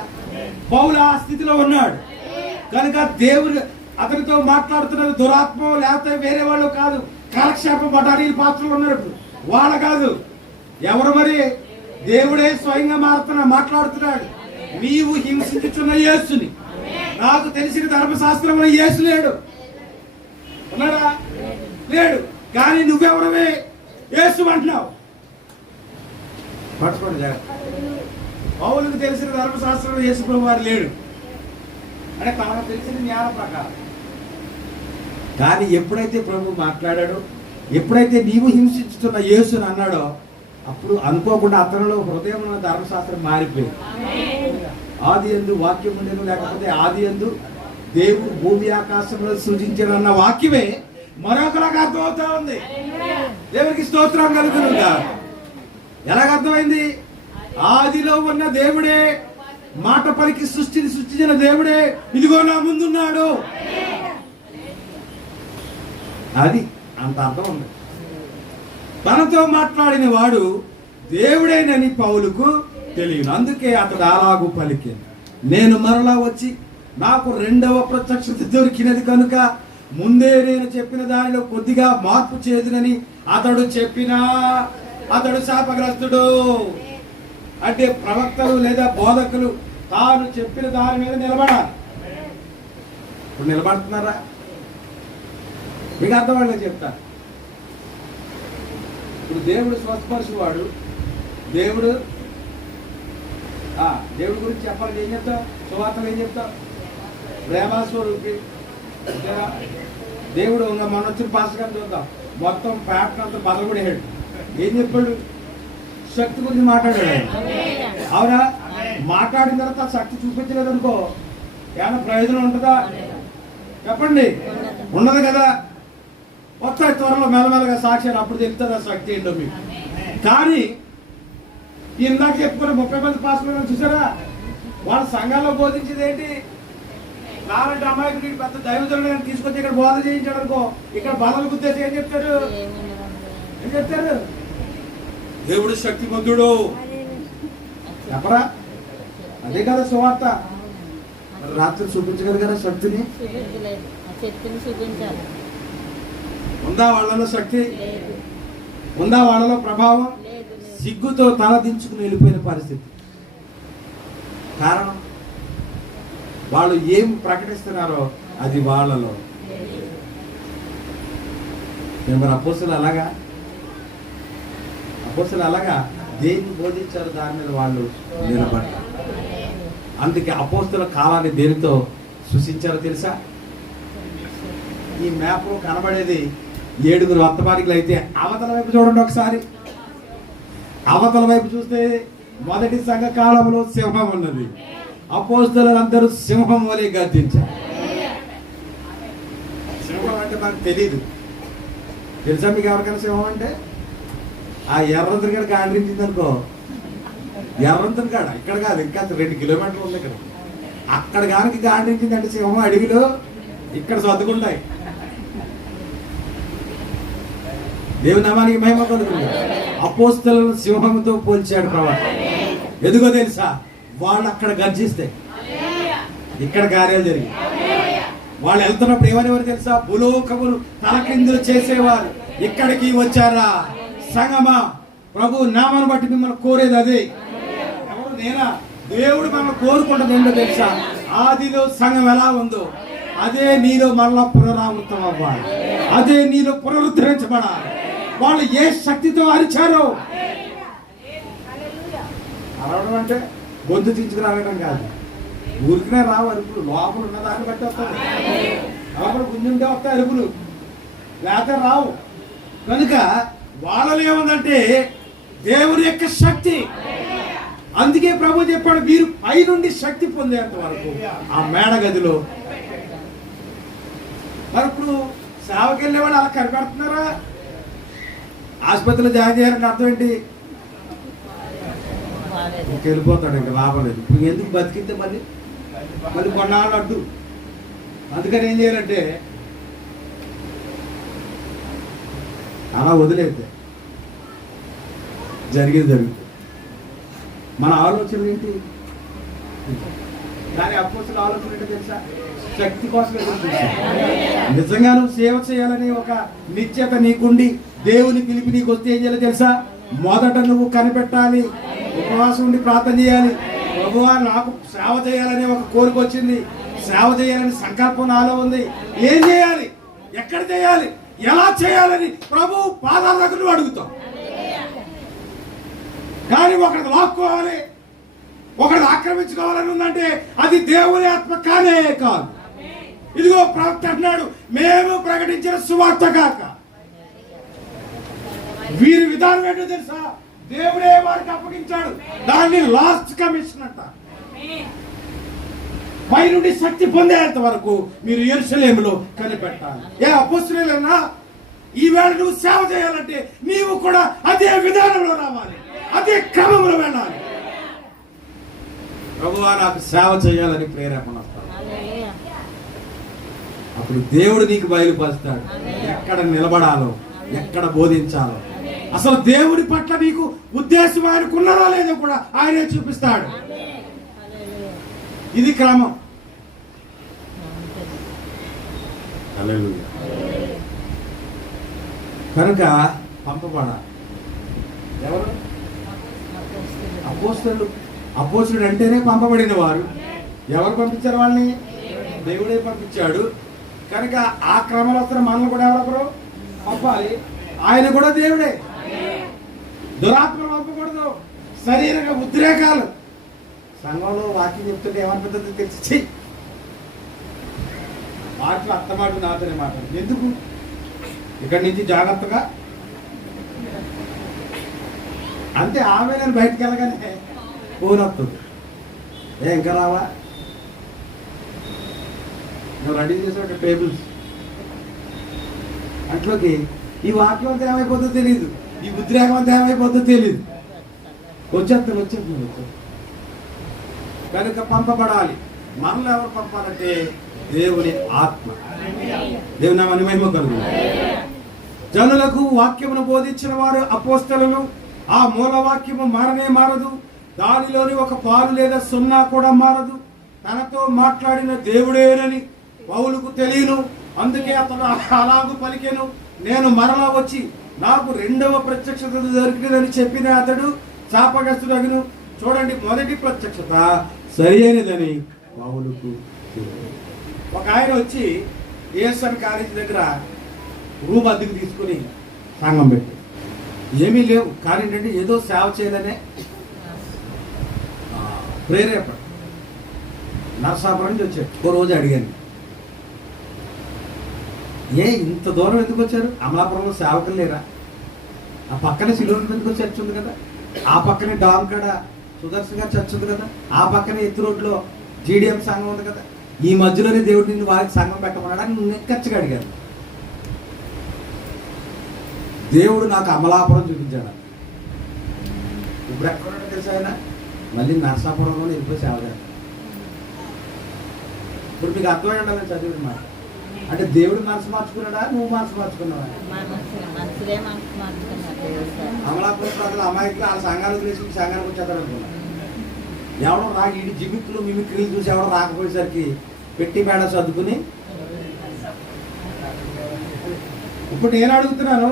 పౌలు ఆ స్థితిలో ఉన్నాడు కనుక దేవుడు అతనితో మాట్లాడుతున్నది దురాత్మ లేకపోతే వేరే వాళ్ళు కాదు. కాలక్షేపం బఠానీలు పాత్రలు ఉన్నారు, వాళ్ళ కాదు. ఎవరు మరి? దేవుడే స్వయంగా మాట్లాడుతున్నాడు. నీవు హింసించుచున్న యేసుని, నాకు తెలిసిన ధర్మశాస్త్రంలో యేసు లేడు. ఉన్నాడా? లేడు. కానీ నువ్వెవరవే యేసు అంటున్నావు. పట్టుకోండి జాగ్రత్త. పౌలుకు తెలిసిన ధర్మశాస్త్రంలో యేసు ప్రభు వారు లేడు అంటే తనకు తెలిసిన జ్ఞాన ప్రకారం. కానీ ఎప్పుడైతే ప్రభు మాట్లాడాడో, ఎప్పుడైతే నీవు హింసించుతున్న యేసుని అన్నాడో, అప్పుడు అనుకోకుండా అతనిలో హృదయం ఉన్న ధర్మశాస్త్రం మారిపోయింది. ఆది యందు వాక్యం ఉండేను, లేకపోతే ఆది యందు దేవుడు భూమి ఆకాశంలో సృజించాడన్న వాక్యమే మరొకలాగా అర్థమవుతా ఉంది. దేవునికి స్తోత్రం కలుగునుగా. ఎలాగ అర్థమైంది? ఆదిలో ఉన్న దేవుడే, మాట పలికి సృష్టిని సృష్టించిన దేవుడే ఇదిగో నా ముందున్నాడు. అది అంత అర్థం ఉంది. తనతో మాట్లాడిన వాడు దేవుడేనని పౌలుకు తెలియదు. అందుకే అతడు అలాగూ పలికాను, నేను మరలా వచ్చి నాకు 2వ ప్రత్యక్షత దొరికినది కనుక ముందే నేను చెప్పిన దానిలో కొద్దిగా మార్పు చేదునని అతడు చెప్పినా అతడు శాపగ్రస్తుడు. అంటే ప్రవక్తలు లేదా బోధకులు తాను చెప్పిన దాని మీద నిలబడాలి. ఇప్పుడు నిలబడుతున్నారా? మీకు అర్థమయ్యేలా చెప్తాను. ఇప్పుడు దేవుడు స్వస్థపరచువాడు. దేవుడు గురించి చెప్పాలని ఏం చెప్తావు? సువార్తలు ఏం చెప్తావు? ప్రేమాస్వరూపి. దేవుడు ఇంకా మన వచ్చిన పాస్టర్ గారిని చూద్దాం, మొత్తం ప్యాటర్న్ అంతా బదలగొడేయాడు. ఏం చెప్పాడు? శక్తి గురించి మాట్లాడాడు ఆయన. అవునా? మాట్లాడిన తర్వాత శక్తి చూపించలేదు అనుకో, ఏమైనా ప్రయోజనం ఉంటుందా? చెప్పండి, ఉండదు కదా. వస్తాయి త్వరలో మెల్లమెల్లగా సాక్ష్యాలు, అప్పుడు తెలుస్తుంది ఆ శక్తి ఏంటో మీకు. కానీ ఇందాక చెప్పుకున్న 30 మంది పాస్టర్లు చూసారా, వాళ్ళ సంఘాల్లో బోధించేది ఏంటి? నాలంటే అమ్మాయికి పెద్ద దైవజనులను తీసుకొచ్చి ఇక్కడ బోధ చేయించాడు అనుకో, ఇక్కడ బలం గుద్దేసి ఏం చెప్తారు? దేవుడు శక్తిమంతుడు చెప్పరా? అదే కదా సువార్త. రాత్రి చూపించగలరు కదా శక్తిని. ఉందా వాళ్ళలో శక్తి? ఉందా వాళ్ళలో ప్రభావం? సిగ్గుతో తల దించుకుని వెళ్ళిపోయిన పరిస్థితి. కారణం వాళ్ళు ఏం ప్రకటిస్తున్నారో అది వాళ్ళలో. మరి అపోస్తలులు అలాగా దేన్ని బోధించారు దాని మీద వాళ్ళు నిలబడ్డారు. అందుకే అపోస్తలుల కాలాన్ని దేనితో సూచించారో తెలుసా? ఈ మ్యాప్ కనబడేది 7 వర్తమానికులు అయితే అవతల వైపు చూడండి ఒకసారి. అవతల వైపు చూస్తే మొదటి సంఘ కాలంలో సింహం ఉన్నది. అపోస్తలులందరూ సింహం వలె గర్జించారు. సింహం అంటే మనకు తెలీదు. తెలుసా మీకు ఎవరికైనా సింహం అంటే? ఆ ఎర్రంతని కాడ గాండ్రించింది అనుకో, ఎర్రంతని కాడ ఇక్కడ కాదు, ఇంకా 2 కిలోమీటర్లు ఉంది ఇక్కడ. అక్కడ కానీ గాండ్రించింది అంటే సింహం అడవిలో ఇక్కడ సర్దుకుంటాయి. దేవుని నామానికి మహిమ కలుగుతుంది. అపోస్తలులను సింహంతో పోల్చాడు ప్రవక్త. ఎందుకో తెలుసా? వాళ్ళు అక్కడ గర్జిస్తే ఇక్కడ కార్యాలు జరిగి, వాళ్ళు వెళ్తున్నప్పుడు ఏమనేవారు తెలుసా? భూలోకమును తలకిందులు చేసేవారు ఇక్కడికి వచ్చారా? సంగమా, ప్రభు నామాన్ని బట్టి మిమ్మల్ని కోరేది అదే. ఎవరు? నేనా? దేవుడు మనల్ని కోరుకుంటుంది ఏంటో తెలుసా? ఆదిలో సంఘం ఎలా ఉందో అదే నీలో మళ్ళా పునరావృతం అవ్వాలి, అదే నీలో పునరుద్ధరించబడాలి. వాళ్ళు ఏ శక్తితో అరిచారో, అరవడం అంటే గొంతు చించుకుని అరగడం కాదు, ఊరికినే రావు అరుపులు. లోపల ఉన్న దాన్ని బట్టి వస్తుంది. లోపల గుంజుంటే వస్తాయి అరుపులు, లేకపోతే రావు. కనుక వాళ్ళలో ఏముందంటే దేవుని యొక్క శక్తి. అందుకే ప్రభు చెప్పాడు, మీరు పై నుండి శక్తి పొందేంత వరకు ఆ మేడ గదిలో. మరి ఇప్పుడు సేవకి వెళ్ళేవాళ్ళు అలా కనిపెడుతున్నారా? ఆసుపత్రిలో జాయిన్ చేయాలంటే అర్థం ఏంటి? వెళ్ళిపోతాడు, ఇంకా లాభం లేదు. ఇప్పుడు ఎందుకు బతికితే మళ్ళీ కొన్నాళ్ళు అడ్డు. అందుకని ఏం చేయాలంటే అలా వదిలేస్తే జరుగుతుంది. మన ఆలోచన ఏంటి? కానీ అపోస్తలుల ఆలోచన ఏంటో తెలుసా? శక్తి కోసం నిజంగా నువ్వు సేవ చేయాలని ఒక నిశ్చయత నీకుండి దేవుని పిలిపి నీకు వస్తే ఏం చేయాలో తెలుసా? మొదట నువ్వు కనిపెట్టాలి, ఉపవాసం ఉండి ప్రార్థన చేయాలి. ప్రభువా, నాకు సేవ చేయాలని ఒక కోరిక వచ్చింది, సేవ చేయాలని సంకల్పం నాలో ఉంది. ఏం చేయాలి, ఎక్కడ చేయాలి, ఎలా చేయాలని ప్రభు పాదాల దగ్గర నువ్వు అడుగుతావు. కానీ ఒకరిని లాక్కోవాలి, ఒకరిని ఆక్రమించుకోవాలని ఉందంటే అది దేవుని ఆత్మ కానే కాదు. ఇదిగో ప్రవక్త అంటున్నాడు, మేము ప్రకటించిన సువార్త కాక. వీరి విధానం ఏంటో తెలుసా? దేవుడే వారికి అప్పగించాడు, దాన్ని లాస్ట్ కమిషన్ అంట. పై నుండి శక్తి పొందేంత వరకు మీరు యెరూషలేములో కనిపెట్టాలి. ఏ అపోస్తలులేనా? ఈవేళ నువ్వు సేవ చేయాలంటే నీవు కూడా అదే విధానంలో రావాలి, అదే క్రమంలో వెళ్ళాలి. ప్రభువా, నాకు సేవ చేయాలని ప్రేరేపణ వస్తాడు. అప్పుడు దేవుడు నీకు బయలుపరుస్తాడు ఎక్కడ నిలబడాలో, ఎక్కడ బోధించాలో. అసలు దేవుడి పట్ల నీకు ఉద్దేశం ఆయనకున్నదో లేదో కూడా ఆయనే చూపిస్తాడు. ఇది క్రమం. కనుక పంపబడాలి. ఎవరు? అపోస్తలుడు, అపోస్తలుడు అంటేనే పంపబడిన వారు. ఎవరు పంపించారు వాళ్ళని? దేవుడే పంపించాడు. కనుక ఆ క్రమంలో వస్తున్న మనల్ని కూడా ఎవరొకరు పంపాలి. ఆయన కూడా దేవుడే. దురాత్మలు పంపకూడదు. శరీరంగా ఉద్రేకాలు. సంఘంలో వాక్యం చెప్తుంటే ఏమనిపిస్తుంది తెలిసి మాటలు అత్తమాట నాతోనే మాట్లాడు. ఎందుకు? ఇక్కడి నుంచి జాగ్రత్తగా అంతే. ఆమె నేను బయటకు వెళ్ళగానే ఫోన్ వస్తుంది. ఇంకా రావా? నువ్వు రెడీ చేసే టేబుల్స్ అట్లోకి ఈ వాక్యం అంతా ఏమైపోతుందో తెలియదు, ఈ ఉద్రేకం అంతా ఏమైపోతుందో తెలియదు. వచ్చేస్తుంది. కనుక పంపబడాలి. మనలో ఎవరు పంపాలంటే దేవుని ఆత్మ. దేవుని నామమున మహిమ కలుగును. జనులకు వాక్యమును బోధించిన వారు అపోస్తలులు. ఆ మూల వాక్యము మారనే మారదు. దానిలోని ఒక పాలు లేదా సున్నా కూడా మారదు. తనతో మాట్లాడిన దేవుడేనని పౌలుకు తెలియను. అందుకే అతడు అలాగూ పలికెను. నేను మరలా వచ్చి నాకు రెండవ ప్రత్యక్షత దొరికినదని చెప్పిన అతడు శాపగ్రస్తుడగును. చూడండి, మొదటి ప్రత్యక్షత సరి అయినదని పౌలుకు తెలియను. ఒక ఆయన వచ్చి ఏఎస్ఎన్ కాలేజీ దగ్గర రూమ్ అద్దెకు తీసుకుని సంఘం పెట్టి, ఏమీ లేవు కానీ ఏంటంటే ఏదో సేవ చేయాలనే ప్రేరేపణ. నరసాపురం నుంచి వచ్చాడు. ఓ రోజు అడిగాను, ఇంత దూరం ఎందుకు వచ్చారు? అమలాపురంలో సేవకులు లేరా? ఆ పక్కన సిలోన్ ఎందుకు చర్చ్ ఉంది కదా, ఆ పక్కనే డాంకాడ సుదర్శన్ గారు చర్చ్ ఉంది కదా, ఆ పక్కనే ఎత్తు రోడ్లో జీడిఎం సంఘం ఉంది కదా, ఈ మధ్యలోనే దేవుడు నిన్ను వారికి సంఘం పెట్టమన్నాడని నువ్వు ఖర్చుగా అడిగాను. దేవుడు నాకు అమలాపురం చూపించాడు. ఇప్పుడు ఎక్కడున్నా తెలుసా ఆయన? మళ్ళీ నరసాపురంలో వెళ్ళిపోయి సేవ చేస్తాడు. ఇప్పుడు మీకు అర్థమై ఉండాలని చదివిన మాట. అంటే దేవుడు మనసు మార్చుకున్నాడా, నువ్వు మనసు మార్చుకున్నావా? అమలాపురం ప్రజలు అమాయకులు వాళ్ళ సంఘాలు తెలిసి సంఘానికి వచ్చేస్తారు అనుకున్నారు. ఎవడో ఈ జిమిక్లు మిమిక్రీలు చూసి ఎవడో రాకపోయేసరికి పెట్టి మేడ సర్దుకుని. ఇప్పుడు నేను అడుగుతున్నాను,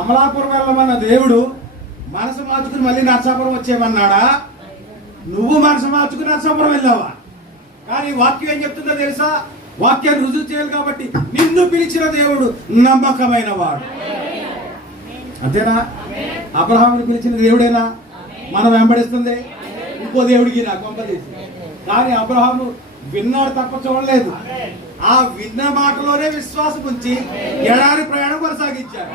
అమలాపురం వెళ్ళమన్న దేవుడు మనసు మార్చుకుని మళ్ళీ నరసాపురం వచ్చేయమన్నాడా? నువ్వు మనసు మార్చుకుని నరసాపురం వెళ్ళావా? కానీ వాక్యం ఏం చెప్తుందో తెలుసా? వాక్యాన్ని రుజువు చేయాలి కాబట్టి నిన్ను పిలిచిన దేవుడు నమ్మకమైన వాడు. అంతేనా? అబ్రహాముని పిలిచిన దేవుడేనా మనం వెంబడిస్తుంది? ఇంకో దేవుడికి నా కొంపదీసి. కానీ అబ్రహాము విన్నాడు తప్ప చూడలేదు. ఆ విన్న మాటలోనే విశ్వాసం ఉంచి ఎడారి ప్రయాణం కొనసాగించాడు.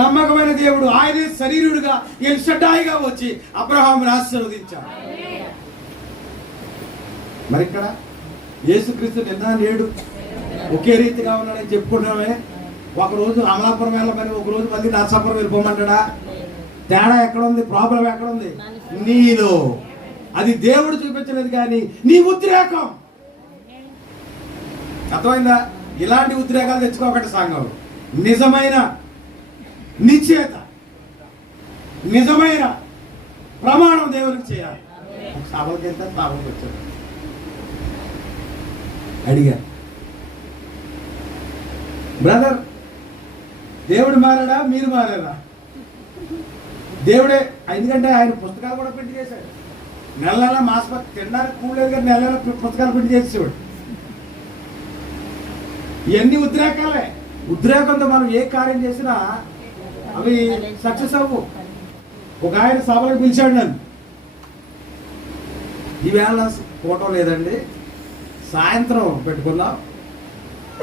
నమ్మకమైన దేవుడు ఆయనే శరీరుడుగా ఎల్ షడ్డాయిగా వచ్చి అబ్రహాముని ఆశీర్వదించాడు. మరి ఇక్కడ యేసుక్రీస్తు నిన్న నేడు ఒకే రీతిగా ఉన్నాడని చెప్పుకున్నామే. ఒకరోజు అమలాపురం వెళ్ళమని, ఒకరోజు మళ్ళీ నరసాపురం వెళ్ళిపోమంటాడా? తేడా ఎక్కడ ఉంది? ప్రాబ్లం ఎక్కడ ఉంది? నీలో. అది దేవుడు చూపించలేదు కానీ నీ ఉద్రేకం. అర్థమైందా? ఇలాంటి ఉద్రేకాలు తెచ్చుకోకండి సంఘం. నిజమైన నిశ్చయత, నిజమైన ప్రమాణం దేవుడికి చేయాలి. సభలకి వెళ్తే సభలకు వచ్చాడు. అడిగా, బ్రదర్ దేవుడు మారాడా, మీరు మారారా? దేవుడే. ఎందుకంటే ఆయన పుస్తకాలు కూడా ప్రింట్ చేశాడు. నెల నెల మాసపతి తినడానికి కూడలేదు కానీ నెల నెల పుస్తకాలు ప్రింట్ చేసేవాడు. ఇవన్నీ ఉద్రేకాలే. ఉద్రేకంతో మనం ఏ కార్యం చేసినా అవి సక్సెస్ అవ్వు. ఒక ఆయన సభలకు పిలిచాడు నన్ను. ఈవేళ ఫోటో లేదండి, సాయంత్రం పెట్టుకున్నాం.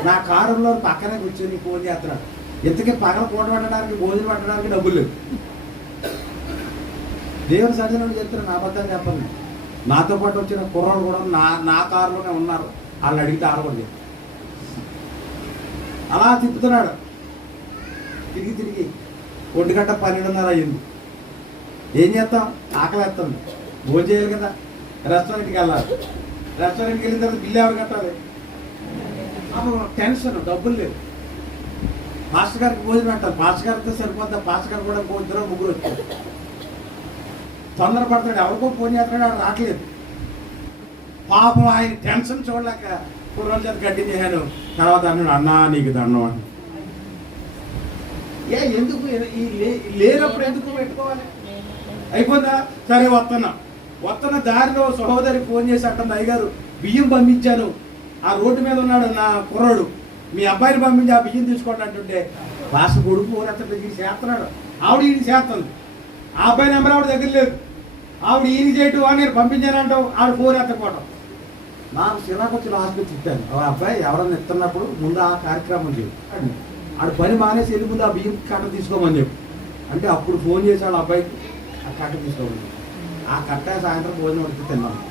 నా కారులో పక్కనే కూర్చొని ఫోన్ చేస్తున్నాడు. ఇంతకీ పగల పూట పెట్టడానికి, భోజనం పెట్టడానికి డబ్బులు లేవు. దేవుని సజ్జనుడు చెప్తున్నా, నా అబద్ధం చెప్పండి. నాతో పాటు వచ్చిన కుర్రాడు కూడా నా కారులోనే ఉన్నారు. వాళ్ళని అడిగితే ఆడకూడదు. అలా తిప్పుతున్నాడు. తిరిగి 1:12 అయ్యింది. ఏం చేస్తాం? ఆకలి వేస్తుంది, భోజనం చేయాలి కదా. రెస్టారెంట్కి వెళ్ళాలి. రెస్టారెంట్కి వెళ్ళిన తర్వాత బిల్లు ఎవరు కట్టాలి? టెన్షన్, డబ్బులు లేవు. పాస్టర్ గారికి భోజనం పెట్టాలి. పాస్టర్ గారితో సరిపోద్దా? పాస్టర్ గారు కూడా 2-3 వచ్చారు. తొందరపడతాడు, ఎవరికో ఫోన్ చేస్తాడు, ఆడు రావట్లేదు. పాపం ఆయన టెన్షన్ చూడలేక కుర్రోజు చేత గడ్డి చేశాను. తర్వాత అన్నాడు, అన్నా నీకు దండం అని. ఎందుకు లేనప్పుడు ఎందుకు పెట్టుకోవాలి? అయిపోయిందా? సరే వస్తున్న దారిలో సహోదరి ఫోన్ చేసి అంటుంది, అయ్యగారు బియ్యం పంపించాను, ఆ రోడ్డు మీద ఉన్నాడు నా కుర్రాడు, మీ అబ్బాయిని పంపించి ఆ బియ్యం తీసుకోండి అంటుంటే భాష కొడుకు ఊరెత్తడు, ఈయన చేస్తున్నాడు, ఆవిడ ఈయన చేస్తుంది, ఆ అబ్బాయి నెంబర్ ఆవిడ దగ్గర లేదు, ఆవిడ ఈయన చేయటం అని నేను పంపించానంటావు, ఆవిడ ఫోన్ ఎత్తకపోవడం. నాకు చిరాకు వచ్చి లాస్ట్కి చెప్పాను, ఆ అబ్బాయి ఎవరన్నా ఎత్తున్నప్పుడు ముందు ఆ కార్యక్రమం చెప్పు, ఆడు పని మానేసి వెళ్ళి ముందు ఆ బియ్యం కట్ట తీసుకోమని చెప్పు అంటే అప్పుడు ఫోన్ చేశాడు అబ్బాయికి, ఆ కట్ట తీసుకోమని. ఆ కట్ట సాయంత్రం భోజనం వడితే తిన్నాను.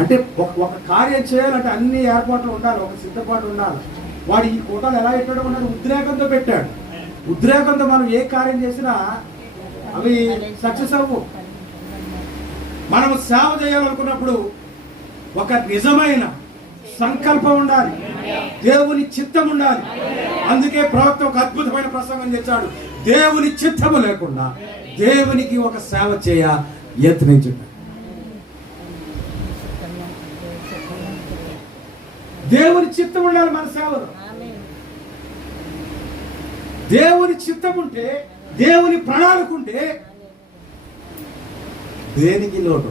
అంటే ఒక కార్యం చేయాలంటే అన్ని ఏర్పాట్లు ఉండాలి, ఒక సిద్ధపాటు ఉండాలి. వాడు ఈ కోటాలు ఎలా పెట్టాడో ఉన్నాడు, ఉద్రేకంతో పెట్టాడు. ఉద్రేకంతో మనం ఏ కార్యం చేసినా అవి సక్సెస్ అవ్వు. మనం సేవ చేయాలనుకున్నప్పుడు ఒక నిజమైన సంకల్పం ఉండాలి, దేవుని చిత్తం ఉండాలి. అందుకే ప్రవక్త ఒక అద్భుతమైన ప్రసంగం చేశాడు, దేవుని చిత్తము లేకుండా దేవునికి ఒక సేవ చేయ యత్నించండి. దేవుని చిత్తం ఉండాలి మన సేవలో. దేవుని చిత్తం ఉంటే, దేవుని ప్రణాళిక ఉంటే దేనికి లోటు.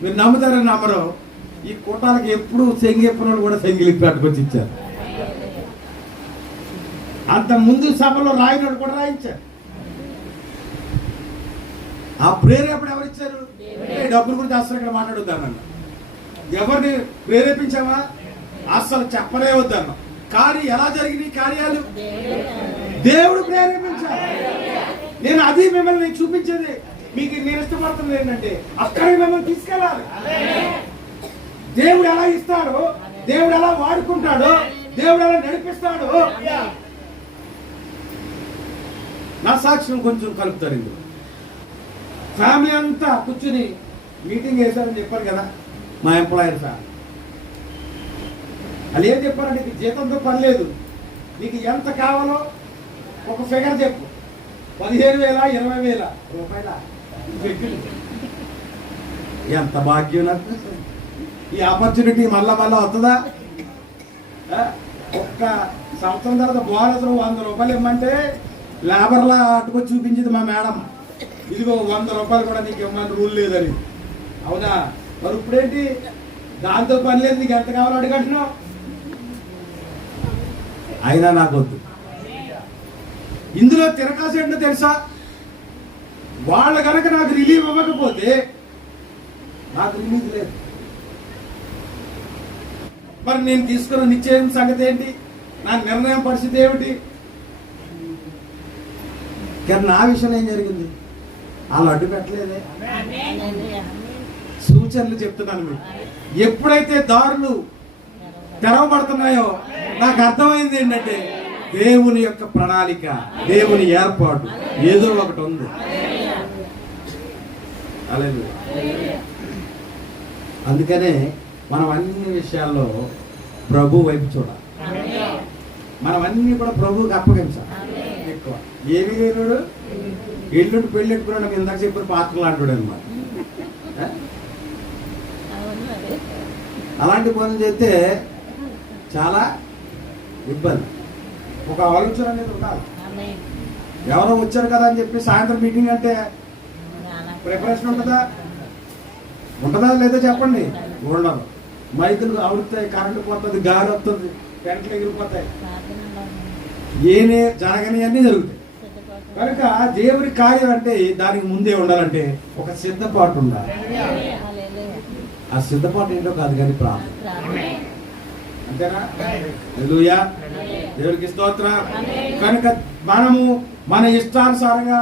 మీరు నమ్ముతారని నమ్మరు, ఈ కూటాలకు ఎప్పుడు సెంగిప్పని కూడా సెంగిలి పెట్టుకొచ్చి ఇచ్చారు. అంత ముందు సభలో రాయినోడు కూడా రాయించారు. ఆ ప్రేరేపణ ఎవరిచ్చారు? డబ్బుల గురించి అసలు ఇక్కడ మాట్లాడుతానన్న, ఎవరిని ప్రేరేపించావా? అసలు చెప్పలే వద్దన్న. కానీ ఎలా జరిగినాయి కార్యాలు? దేవుడు ప్రేరేపించాడు. నేను అది మిమ్మల్ని చూపించేది. మీకు నేను ఇష్టపడుతున్నది ఏంటంటే అక్కడికి మిమ్మల్ని తీసుకెళ్ళాలి. దేవుడు ఎలా ఇస్తాడో, దేవుడు ఎలా వాడుకుంటాడో, దేవుడు ఎలా నడిపిస్తాడో నా సాక్ష్యం కొంచెం కలుపుతారు. ఇందులో ఫ్యామిలీ అంతా కూర్చుని మీటింగ్ వేశారని చెప్పారు కదా మా ఎంప్లాయర్ సార్. వాళ్ళు ఏం చెప్పారంటే, నీకు జీతంతో పని లేదు, నీకు ఎంత కావాలో ఒక ఫిగర్ చెప్పు, 15,000 20,000 రూపాయల. ఎంత భాగ్యం నాకు. ఈ ఆపర్చునిటీ మళ్ళా వస్తుందా? ఒక్క సంవత్సరం తర్వాత బోనస్ 100 రూపాయలు ఇవ్వమంటే లేబర్లా అటుకొచ్చి చూపించింది మా మేడం, ఇదిగో 100 రూపాయలు కూడా నీకు ఇవ్వమని రూల్ లేదని. అవునా? మరి ఇప్పుడేంటి, దాంతో పని లేదు, నీకు ఎంత కావాలో అడిగంటున్నావు. అయినా నాకు వద్దు. ఇందులో తిరకాసు ఏంటో తెలుసా? వాళ్ళు కనుక నాకు రిలీఫ్ ఇవ్వకపోతే నాకు రిలీఫ్ లేదు. మరి నేను తీసుకున్న నిశ్చయం సంగతి ఏంటి? నా నిర్ణయం పరిస్థితి ఏమిటి? కానీ నా విషయంలో ఏం జరిగింది? వాళ్ళు అడ్డు పెట్టలేదే. సూచనలు చెప్తున్నాను మీకు. ఎప్పుడైతే దారులు తెరవబడుతున్నాయో నాకు అర్థమైంది ఏంటంటే, దేవుని యొక్క ప్రణాళిక, దేవుని ఏర్పాటు ఏదో ఒకటి ఉంది. అలాగే అందుకనే మనం అన్ని విషయాల్లో ప్రభు వైపు చూడాలి. మనం అన్ని కూడా ప్రభువుకి అప్పగించాలి. ఎక్కువ ఏమీ లేనాడు, ఎల్లుండి పెళ్ళెట్టుకున్నాడు, ఇందాక చెప్పిన పాత్రలు అంటాడు అనమాట. అలాంటి పనులు చేస్తే చాలా ఇబ్బంది. ఒక ఆలోచన అనేది ఉండాలి. ఎవరో వచ్చారు కదా అని చెప్పి సాయంత్రం మీటింగ్ అంటే ప్రిపరేషన్ ఉంటుందా లేదా చెప్పండి? ఉండదు. మైకులు అవుతాయి, కరెంటు పోతుంది, గాలి వస్తుంది, టెంట్లు ఎగిరిపోతాయి, ఏనే జరగని అన్నీ జరుగుతాయి. కనుక దేవుని కార్యం అంటే దానికి ముందే ఉండాలంటే ఒక సిద్ధపాటు ఉండాలి. ఆ సిద్ధపాటు ఏంటో కాదు కానీ ప్రార్థన. అంతేనా? హల్లెలూయా, దేవుడికి స్తోత్రం. కనుక మనము మన ఇష్టానుసారంగా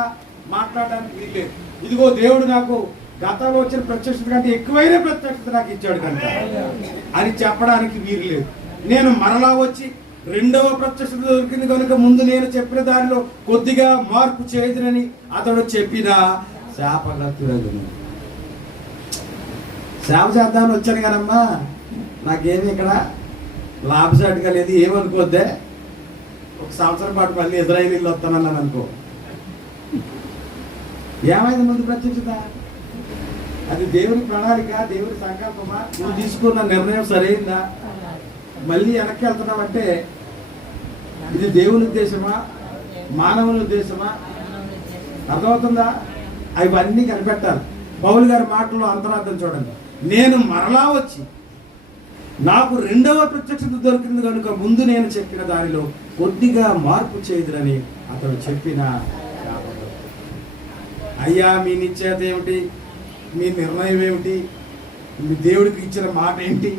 మాట్లాడడానికి వీల్లేదు. ఇదిగో దేవుడు నాకు గతంలో వచ్చిన ప్రత్యక్షత కంటే ఎక్కువైన ప్రత్యక్షత నాకు ఇచ్చాడు కనుక అని చెప్పడానికి వీలు లేదు. నేను మరలా వచ్చి రెండవ ప్రత్యక్షత దొరికింది కనుక ముందు నేను చెప్పిన దానిలో కొద్దిగా మార్పు చేయదునని అతడు చెప్పిన శాపగ్రస్తుడగును. సేవ చేద్దామని వచ్చాను కానమ్మా, నాకేమి ఇక్కడ లాభసాటిగా లేదు, ఏమనుకోద్దే. ఒక సంవత్సరం పాటు మళ్ళీ ఇజ్రాయేలీలో వస్తానన్నాను అనుకో. ఏమైంది ముందు ప్రత్యక్షత? అది దేవుని ప్రణాళిక, దేవుని సంకల్పమా? నువ్వు తీసుకున్న నిర్ణయం సరైందా? మళ్ళీ వెనక్కి వెళ్తున్నావంటే ఇది దేవుని ఉద్దేశమా మానవుని ఉద్దేశమా? అర్థమవుతుందా? అవన్నీ కనిపెట్టాలి. పౌలు గారి మాటల్లో అంతరార్థం చూడండి. నేను మరలా వచ్చి నాకు రెండవ ప్రత్యక్షత దొరికింది కనుక ముందు నేను చెప్పిన దానిలో కొద్దిగా మార్పు చేయదురని అతడు చెప్పిన. అయ్యా, మీ నిశ్చయత ఏమిటి? మీ నిర్ణయం ఏమిటి? మీ దేవుడికి ఇచ్చిన మాట ఏంటి?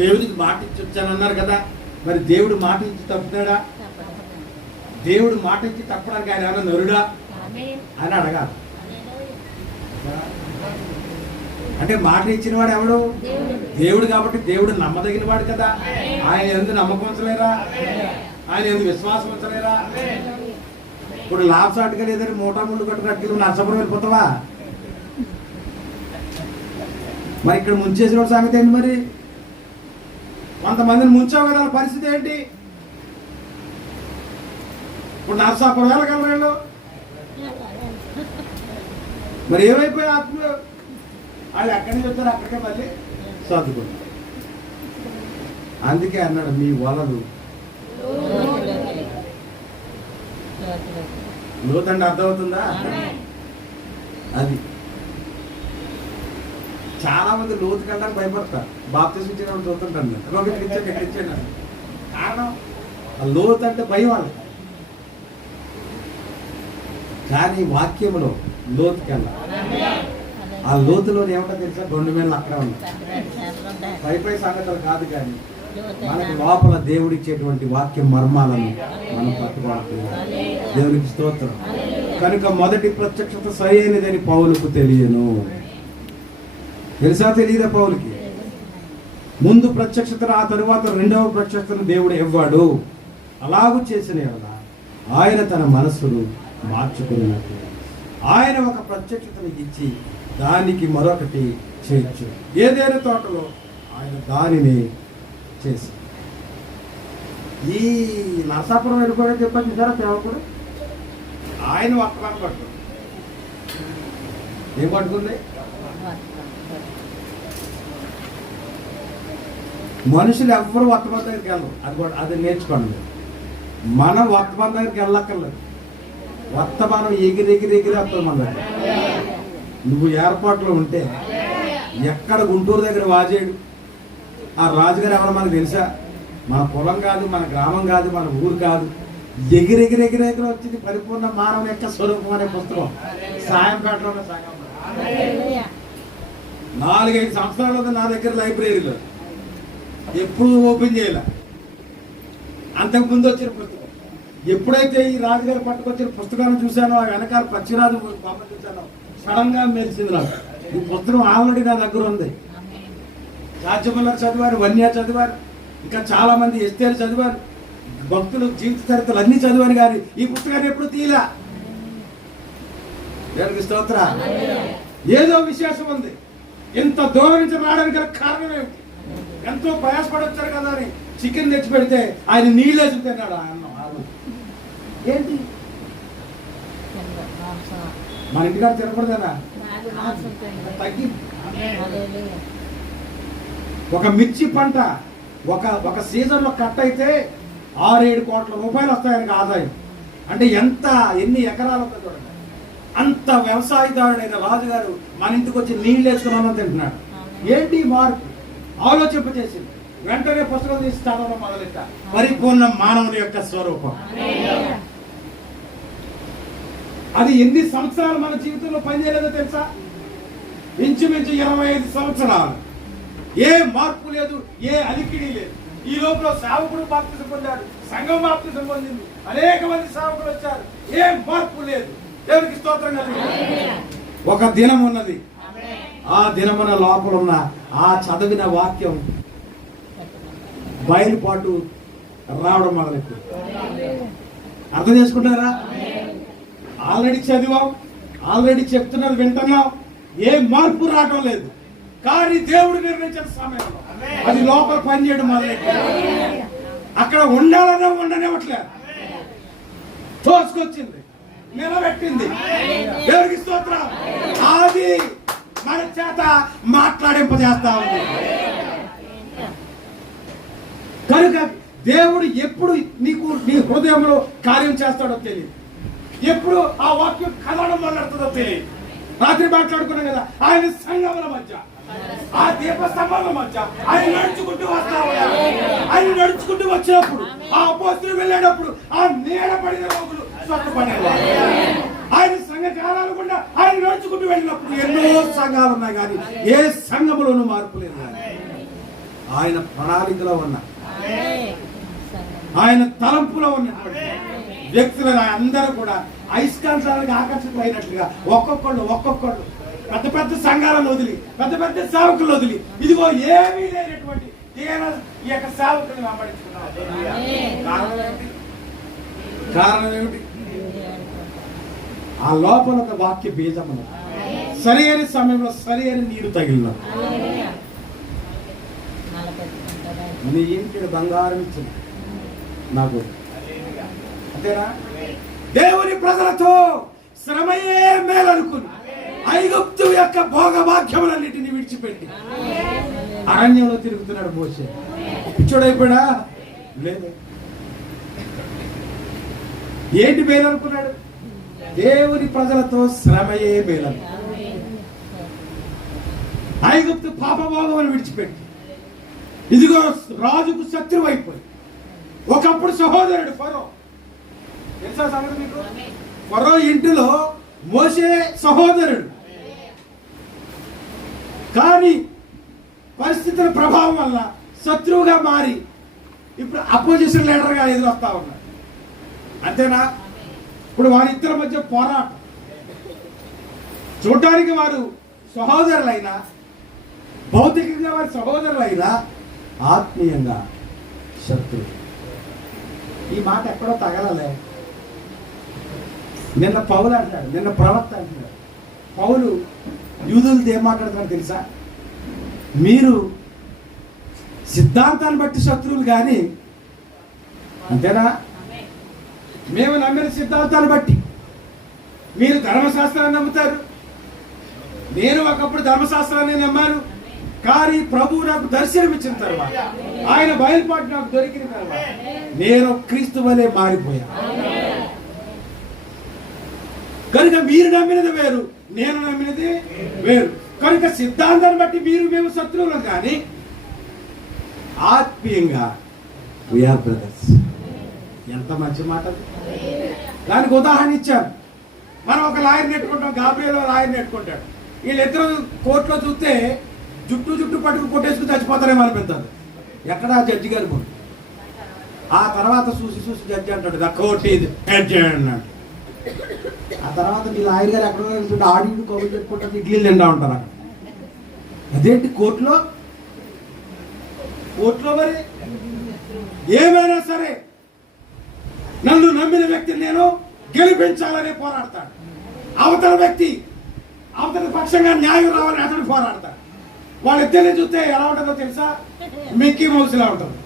దేవుడికి మాట ఇచ్చి వచ్చానన్నారు కదా, మరి దేవుడు మాట ఇచ్చి తప్పుతాడా? దేవుడు మాట ఇచ్చి తప్పడానికి ఆయన ఏమైనా నరుడా అని అడగాలి. అంటే మాట ఇచ్చిన వాడు ఎవడు? దేవుడు. కాబట్టి దేవుడు నమ్మదగిన వాడు కదా. ఆయన ఎందుకు నమ్మకం ఉంచలేరా? ఆయన ఎందుకు విశ్వాసం ఉంచలేరా? ఇప్పుడు లాభసాటుగా లేదని మూటాముళ్ళు కట్టుకట్టు నష్టపడి వెళ్ళిపోతావా? మరి ఇక్కడ ముంచేసిన సంగతి ఏంటి? మరి కొంతమందిని ముంచావు కదా, పరిస్థితి ఏంటి? ఇప్పుడు నరసాపురం వెళ్ళగలరు వీళ్ళు. మరి ఏమైపోయాయి ఆత్మలు? వాళ్ళు ఎక్కడి నుంచి వచ్చారు అక్కడికే మళ్ళీ సర్దుకుంటారు. అందుకే అన్నాడు, మీ వలలు లోతండి. అర్థమవుతుందా? అది చాలా మంది లోతుకి వెళ్ళడానికి భయపడతారు. బాప్తిసం ఇచ్చిన వాళ్ళు చూస్తుంటాను, ఇచ్చాను. కారణం ఆ లోతు అంటే భయం వాళ్ళు. కానీ వాక్యంలో లోతుకి వెళ్ళాలి. ఆ లోతులో ఏమంటో తెలుసా? 2 మేళ్ళు అక్కడే ఉన్నాయి. పై సంగతులు కాదు, కానీ మనకి లోపల దేవుడిచ్చేటువంటి వాక్య మర్మాలను మనం పట్టుకోవాలి. దేవునికి స్తోత్రం. కనుక మొదటి ప్రత్యక్షత సరైనదని పౌలుకు తెలియను. తెలుసా? తెలియదా పౌలుకి? ముందు ప్రత్యక్షత, ఆ తరువాత రెండవ ప్రత్యక్షతను దేవుడు ఇవ్వాడు. అలాగూ చేసిన యెడల ఆయన తన మనస్సును మార్చుకున్నట్టు ఆయన ఒక ప్రత్యక్షతను ఇచ్చి దానికి మరొకటి చేయొచ్చు. ఏదైనా తోటలో ఆయన దానిని చేసి ఈ నరసాపురం వెళ్ళిపోయాడు చెప్పండి సార్. సేవకుడు ఆయన వర్తమానం పట్టు ఏం పట్టుకుంది? మనుషులు ఎవ్వరు వర్తమానం దగ్గరికి వెళ్ళరు. అది కూడా అది నేర్చుకోండి. మనం వర్తమానం దగ్గరికి వెళ్ళక్కర్లేదు. వర్తమానం ఎగిరి వస్తుంది మన దగ్గర. నువ్వు ఏర్పాట్లో ఉంటే ఎక్కడ గుంటూరు దగ్గర వాజేడు ఆ రాజుగారు ఎవరో మనకు తెలుసా? మన పొలం కాదు, మన గ్రామం కాదు, మన ఊరు కాదు. ఎగిరి వచ్చింది పరిపూర్ణ మానవుని యొక్క స్వరూపం అనే పుస్తకం సాయంపేటలో 4-5 సంవత్సరాలు నా దగ్గర లైబ్రరీలో. ఎప్పుడు ఓపెన్ చేయాల. అంతకుముందు వచ్చిన పుస్తకం. ఎప్పుడైతే ఈ రాజుగారు పట్టుకొచ్చిన పుస్తకాన్ని చూశానో, ఆ వెనకాల పచ్చిరాజు బొమ్మ చూశానో, సడన్ గా మెరిసింది నాకు. ఈ పుస్తకం ఆల్రెడీ నా దగ్గర ఉంది. రాజ్యముల్లర్ చదివారు, వన్య చదివారు, ఇంకా చాలా మంది ఎస్తేరు చదివారు, భక్తులు జీవిత చరిత్రలు అన్ని చదివారు. కానీ ఈ పుస్తకాన్ని ఎప్పుడు తీయలా. దేవునికి స్తోత్ర. ఏదో విశేషం ఉంది. ఇంత దూరం నుంచి రావడానికి గల కారణం ఏమిటి? ఎంతో ప్రయాసపడి వచ్చారు కదా అని చికెన్ తెచ్చి పెడితే ఆయన నీళ్ళు వేసి తిన్నాడు. ఏంటి మన ఇంటికాడ తినకూడదనా? తగ్గి ఒక మిర్చి పంట ఒక సీజన్లో కట్ అయితే 6-7 కోట్ల రూపాయలు వస్తాయి ఆయనకు ఆదాయం. అంటే ఎన్ని ఎకరాలు ఉందో చూడండి. అంత వ్యవసాయదారుడైన రాజుగారు మన ఇంటికి వచ్చి నీళ్ళు వేసుకున్నామని తింటున్నాడు. ఏంటి మార్పు? ఆలోచింపచేసింది. వెంటనే పుస్తకం తీసి చదవడం మొదలెట్ట. పరిపూర్ణ మానవుని యొక్క స్వరూపం. అది ఎన్ని సంవత్సరాలు మన జీవితంలో పనిచేయలేదో తెలుసా? ఇంచుమించు 25 సంవత్సరాలు. ఏ మార్పు లేదు, ఏ అలికిడి లేదు. ఈ లోపల సేవకుడు బాప్తిసం పొందాడు, సంఘం బాప్తిసం పొందింది, అనేక మంది సేవకులు వచ్చారు. ఏ మార్పు లేదు. దేవునికి స్తోత్రం కలిగింది. ఒక దినం ఉన్నది. ఆ దినమున లోపల ఉన్న ఆ చదివిన వాక్యం బయలుపాటు రావడం మొదలెట్టు. అర్థం చేసుకుంటారా? ఆల్రెడీ చదివాం, ఆల్రెడీ చెప్తున్నది వింటున్నాం, ఏ మార్పు రావడం లేదు. కానీ దేవుడు నిర్ణయించిన సమయంలో అది లోపల పనిచేయడం మొదలెట్టు. అక్కడ ఉండనివ్వట్లేదు. తోసుకొచ్చింది, నిలబెట్టింది. దేవునికి స్తోత్రం. అది మన చేత మాట్లాడింపజేస్తా ఉంది. కనుక దేవుడు ఎప్పుడు నీ హృదయంలో కార్యం చేస్తాడో తెలియదు. ఎప్పుడు ఆ వాక్యం కదలడం మొదలెడుతుందో తెలియదు. రాత్రి మాట్లాడుకున్నాం కదా, ఆయన సంఘముల మధ్య, ఆ దీపస్తంభాల మధ్య ఆయన నడుచుకుంటూ వస్తా ఉన్నారు. ఆయన నడుచుకుంటూ వచ్చినప్పుడు, ఆ అపోస్తులు వెళ్ళేటప్పుడు ఆ నీడ పడిన రోగులు స్వస్థపడేవారు. ఆయన సంఘ కాలాలు కూడా ఆయన నడుచుకుంటూ వెళ్ళినప్పుడు ఎన్నో సంఘాలు ఉన్నాయి, కానీ ఏ సంఘములోనూ మార్పు లేదు. ఆయన ప్రణాళికలో ఉన్న, ఆయన తలంపులో ఉన్నటువంటి వ్యక్తులను అందరూ కూడా అయస్కాంతాలకు ఆకర్షితులైనట్లుగా ఒక్కొక్కళ్ళు పెద్ద పెద్ద సంఘాలను వదిలి, పెద్ద పెద్ద సేవకులు వదిలి, ఇదిగో ఏమీ లేనటువంటి ఈ యొక్క సేవకులను వెంబడించుకున్నారు. కారణం ఏమిటి? ఆ లోపల ఒక వాక్య బీజమును సరి అయిన సమయంలో సరి అయిన నీరు తగిలిన నీ ఇంటిని బంగారం ఇచ్చింది నాకు. అంతేనా? దేవుని ప్రజలతో శ్రమయే మేలనుకుని ఐగుప్తు యొక్క భోగభాగ్యములన్నిటిని విడిచిపెట్టి అరణ్యంలో తిరుగుతున్నాడు మోషే. పిచ్చోడైపోయాడా? లేదు. ఏంటి మేలనుకున్నాడు? దేవుని ప్రజలతో శ్రమయే మేలను. ఐగుప్తు పాపభోగములు విడిచిపెట్టి ఇదిగో రాజుకు శత్రువు అయిపోయి, ఒకప్పుడు సహోదరుడు ఫరో. తెలుసా సంగతి మీకు? ఫరో ఇంటిలో మోషే సహోదరుడు, కానీ పరిస్థితుల ప్రభావం వల్ల శత్రువుగా మారి ఇప్పుడు అపోజిషన్ లీడర్గా ఎదురొస్తా ఉన్నాడు. అంతేనా? ఇప్పుడు వారిద్దరి మధ్య పోరాటం. చూడటానికి వారు సహోదరులైనా, భౌతికంగా వారి సహోదరులైనా, ఆత్మీయంగా శత్రువు. ఈ మాట ఎక్కడో తగలలే. నిన్న పౌలు అంటాడు, నిన్న ప్రవక్త అంటాడు. పౌలు యూదులతో ఏం మాట్లాడుతున్నాడు తెలుసా? మీరు సిద్ధాంతాన్ని బట్టి శత్రువులు కానీ, అంతేనా? మేము నమ్మిన సిద్ధాంతాన్ని బట్టి మీరు ధర్మశాస్త్రాన్ని నమ్ముతారు. నేను ఒకప్పుడు ధర్మశాస్త్రాన్ని నమ్మాను, కానీ ప్రభువు నాకు దర్శనం ఇచ్చిన తర్వాత, ఆయన బయలుపాటు నాకు దొరికిన తర్వాత నేను క్రీస్తు వలె మారిపోయాను. కనుక మీరు నమ్మినది వేరు, నేను నమ్మినది వేరు. కనుక సిద్ధాంతాన్ని బట్టి మీరు మేము శత్రువులం, కానీ ఆత్మీయంగా we are brothers. ఎంత మంచి మాట! దానికి ఉదాహరణ ఇచ్చాను. మనం ఒక లాయర్ నెట్టుకుంటాం, గాబ్రియల్ లాయర్ నెట్టుకుంటాడు. వీళ్ళిద్దరు కోర్టులో చూస్తే జుట్టు పట్టుకు కొట్టేసుకుని చచ్చిపోతారేమో అనిపిస్తుంది. ఎక్కడ జడ్జి గారు పోయి ఆ తర్వాత చూసి జడ్జి అంటాడు, ద కోర్ట్ ఈజ్ అడ్జర్న్డ్ అన్నాడు. ఆ తర్వాత మీ లాయర్ గారు ఎక్కడ ఆడి కబుర్లు చెప్పుకుంటారు, ఇడ్లీలు తింటా ఉంటారు అక్కడ. అదేంటి కోర్టులో మరి ఏమైనా సరే నన్ను నమ్మిన వ్యక్తిని నేను గెలిపించాలని పోరాడతాడు. అవతల పక్షంగా న్యాయం రావాలని అతను పోరాడతాడు. వాళ్ళిద్దరిని చూస్తే ఎలా ఉంటుందో తెలుసా? మిక్కీ మౌస్లా ఉంటుంది.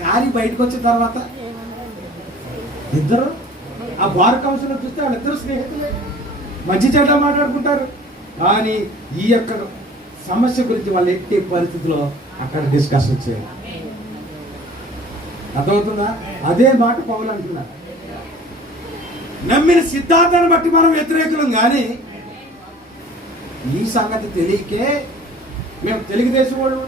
కానీ బయటకు వచ్చిన తర్వాత ఇద్దరు ఆ బార్ కౌన్సిల్ చూస్తే వాళ్ళిద్దరు స్నేహితులే, మంచి చెడ్డ మాట్లాడుకుంటారు. కానీ ఈ యొక్క సమస్య గురించి వాళ్ళు ఎట్టి పరిస్థితిలో అక్కడ డిస్కషన్ చేయాలి. అర్థమవుతుందా? అదే మాట పౌలు అంటున్నారు. నమ్మిన సిద్ధాంతాన్ని బట్టి మనం వ్యతిరేకులం, కానీ ఈ సంగతి తెలియకే మేము తెలుగుదేశం వాళ్ళు,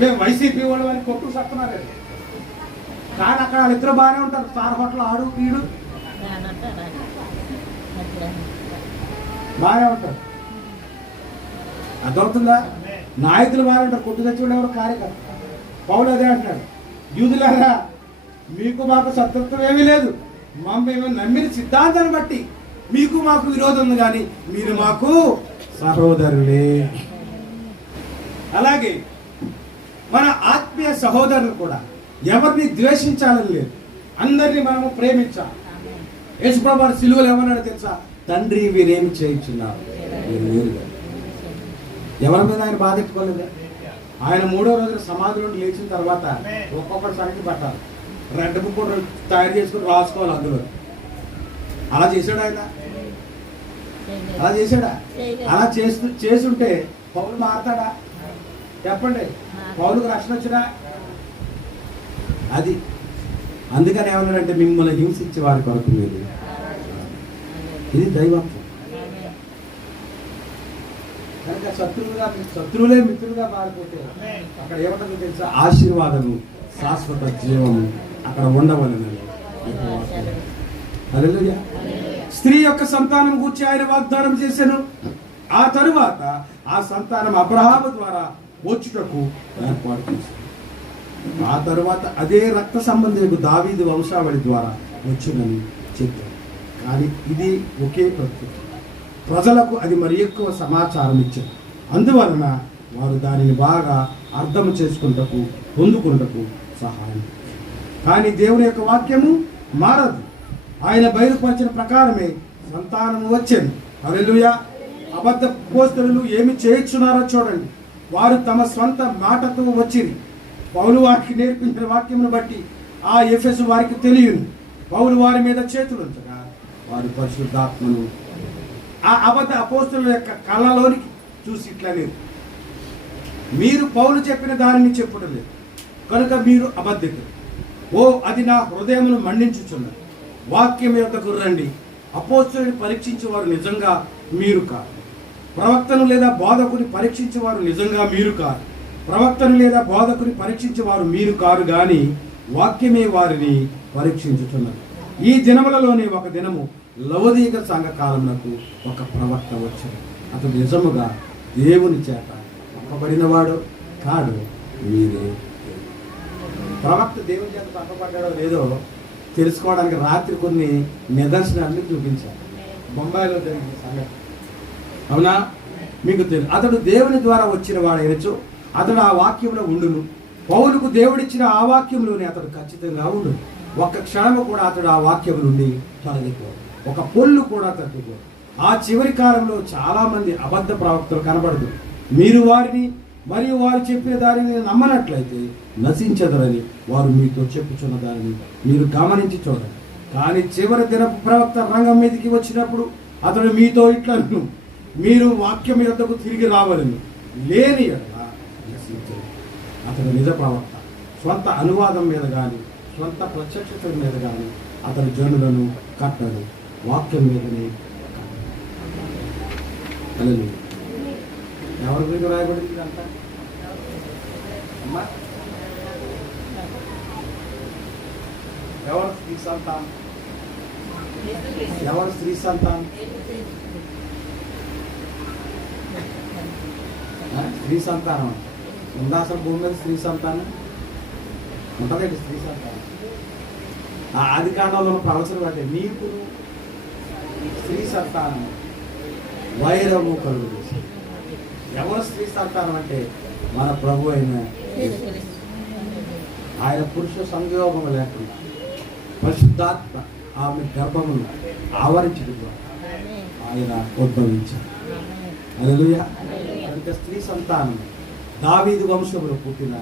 మేము వైసీపీ వాళ్ళు అని కొట్టు చెప్తున్నారు. కానీ అక్కడ వాళ్ళిద్దరు బాగానే ఉంటారు. స్టార్ హోటల్ ఆడు వీడు బాగానే ఉంటారు. అర్థమవుతుందా? నాయకులు బాగానే ఉంటారు, కొట్టు తెచ్చి ఎవరు కార్యకర్త. పౌలు అదే అంటున్నాడు, యూదులారా మీకు మాకు శత్రుత్వం ఏమీ లేదు, మేము నమ్మిన సిద్ధాంతాన్ని బట్టి మీకు మాకు విరోధం ఉంది, కానీ మీరు మాకు సహోదరులే. అలాగే మన ఆత్మీయ సహోదరులు కూడా ఎవరిని ద్వేషించాలని లేదు, అందరినీ మనము ప్రేమించాలి. యేసుప్రభువు సిలువలో ఏమన్నాడు తెలుసా? తండ్రి వీరేమి చేయించున్నారు. ఎవరి మీద ఆయన బాధెట్టుకోలేదు. ఆయన 3వ రోజున సమాధి నుండి లేచిన తర్వాత ఒక్కొక్కటి సంగతి పట్టాలి, రెడ్ బుక్ తయారు చేసుకుని రాసుకోవాలి అందులో. అలా చేశాడు ఆయన? అలా చేశాడా? అలా చేస్తుంటే పౌలు మారతాడా? చెప్పండి. పౌలుకు రక్షణ వచ్చినా అది అందుకని ఏమన్నాడంటే మిమ్మల్ని హింసించే వారి కొరకు మీరు. ఇది దైవత్వం. కనుక శత్రువులే మిత్రులుగా మారిపోతే అక్కడ ఏమంటుందో తెలుసా? ఆశీర్వాదము, శాశ్వత జీవము అక్కడ ఉండవలెనని. హల్లెలూయా. స్త్రీ యొక్క సంతానం గూర్చి ఆయన వాగ్దానం చేశాను. ఆ తరువాత ఆ సంతానం అబ్రహాము ద్వారా వచ్చుటకు ఏర్పాటు చేశాను. ఆ తరువాత అదే రక్త సంబంధికు దావీదు వంశావళి ద్వారా వచ్చునని చెప్పారు. కానీ ఇది ఒకే ప్రకృతి. ప్రజలకు అది మరి ఎక్కువ సమాచారం ఇచ్చారు. అందువలన వారు దానిని బాగా అర్థం చేసుకుంటకు, పొందుకుంటకు సహాయం. కానీ దేవుని యొక్క వాక్యము మారదు. ఆయన బయలుపరిచిన ప్రకారమే సంతానము వచ్చేది. హల్లెలూయా. అబద్ధ అపోస్తలులు ఏమి చేయించున్నారో చూడండి. వారు తమ స్వంత మాటతో వచ్చింది. పౌలు వారికి నేర్పించిన వాక్యమును బట్టి ఆ ఎఫెసు వారికి తెలియను. పౌలు వారి మీద చేతులు ఉంచగా వారి పరిశుద్ధాత్మను ఆ అబద్ధ అపోస్తలుల యొక్క కళ్ళలోనికి చూసి ఇట్లా లేదు, మీరు పౌలు చెప్పిన దానిని చెప్పడం లేదు కనుక మీరు అబద్ధికులు. ఓ అది నా హృదయమును మండించుచున్నది. వాక్యం యొద్దకు రండి. అపోస్తలుని పరీక్షించేవారు నిజంగా మీరు కాదు. ప్రవక్తను లేదా బోధకుని పరీక్షించేవారు నిజంగా మీరు కాదు. ప్రవక్తను లేదా బోధకుని పరీక్షించేవారు మీరు కారు గాని వాక్యమే వారిని పరీక్షించుతున్నది. ఈ దినములలోనే ఒక దినము లవదీక సంఘ కాలమునకు ఒక ప్రవక్త వచ్చాడు. అతడు నిజముగా దేవుని చేత పంపబడినవాడు కాడు, మీరే. ప్రవక్త దేవుని చేత పంపబడ్డాడో లేదో తెలుసుకోవడానికి రాత్రి కొన్ని నిదర్శనాన్ని చూపించారు. బొంబాయిలో జరిగిన సంగతి అవునా మీకు తెలుసు. అతడు దేవుని ద్వారా వచ్చిన వాడైనచో అతడు ఆ వాక్యంలో ఉండును. పౌలుకు దేవుడిచ్చిన ఆ వాక్యంలోనే అతడు ఖచ్చితంగా ఉండును. ఒక్క క్షణము కూడా అతడు ఆ వాక్యం నుండి తొలగిపోడు. ఒక పొల్లు కూడా తగ్గిపోడు. ఆ చివరి కాలంలో చాలా మంది అబద్ధ ప్రవక్తలు కనబడదు. మీరు వారిని మరియు వారు చెప్పిన దానిని నమ్మనట్లయితే నశించదరని వారు మీతో చెప్పుచున్న దానిని మీరు గమనించి చూడండి. కానీ చివరి దినపు ప్రవక్త రంగం మీదకి వచ్చినప్పుడు అతడు మీతో ఇట్లను, మీరు వాక్యం యొద్దకు తిరిగి రావాలని, లేని ఎడల నశించదు. అతడు నిజ ప్రవక్త. స్వంత అనువాదం మీద కానీ స్వంత ప్రత్యక్షత మీద కానీ అతడు జనులను కట్టడు, వాక్యం మీదనే కట్టడు. ఎవరి గురించి రాయబడింది ఇదంతా? అమ్మా, ఎవరు స్త్రీ సంతానం? ఎవరు స్త్రీ సంతానం? స్త్రీ సంతానం ఉందా అసలు భూమి మీద? స్త్రీ సంతానం ఉంటుందండి. స్త్రీ సంతానం ఆది కాండంలో ప్రవచనం అంటే నీకు స్త్రీ సంతానం వైరము కలుగు చేసి. ఎవరు స్త్రీ సంతానం అంటే మన ప్రభు అయిన ఆయన పురుష సంయోగం లేకుండా పరిశుద్ధాత్మ ఆమె గర్భమును ఆవరించడం ద్వారా ఆయన ఉద్భవించారు. హల్లెలూయా. అంటే స్త్రీ సంతానం దావీదు వంశములో పుట్టిన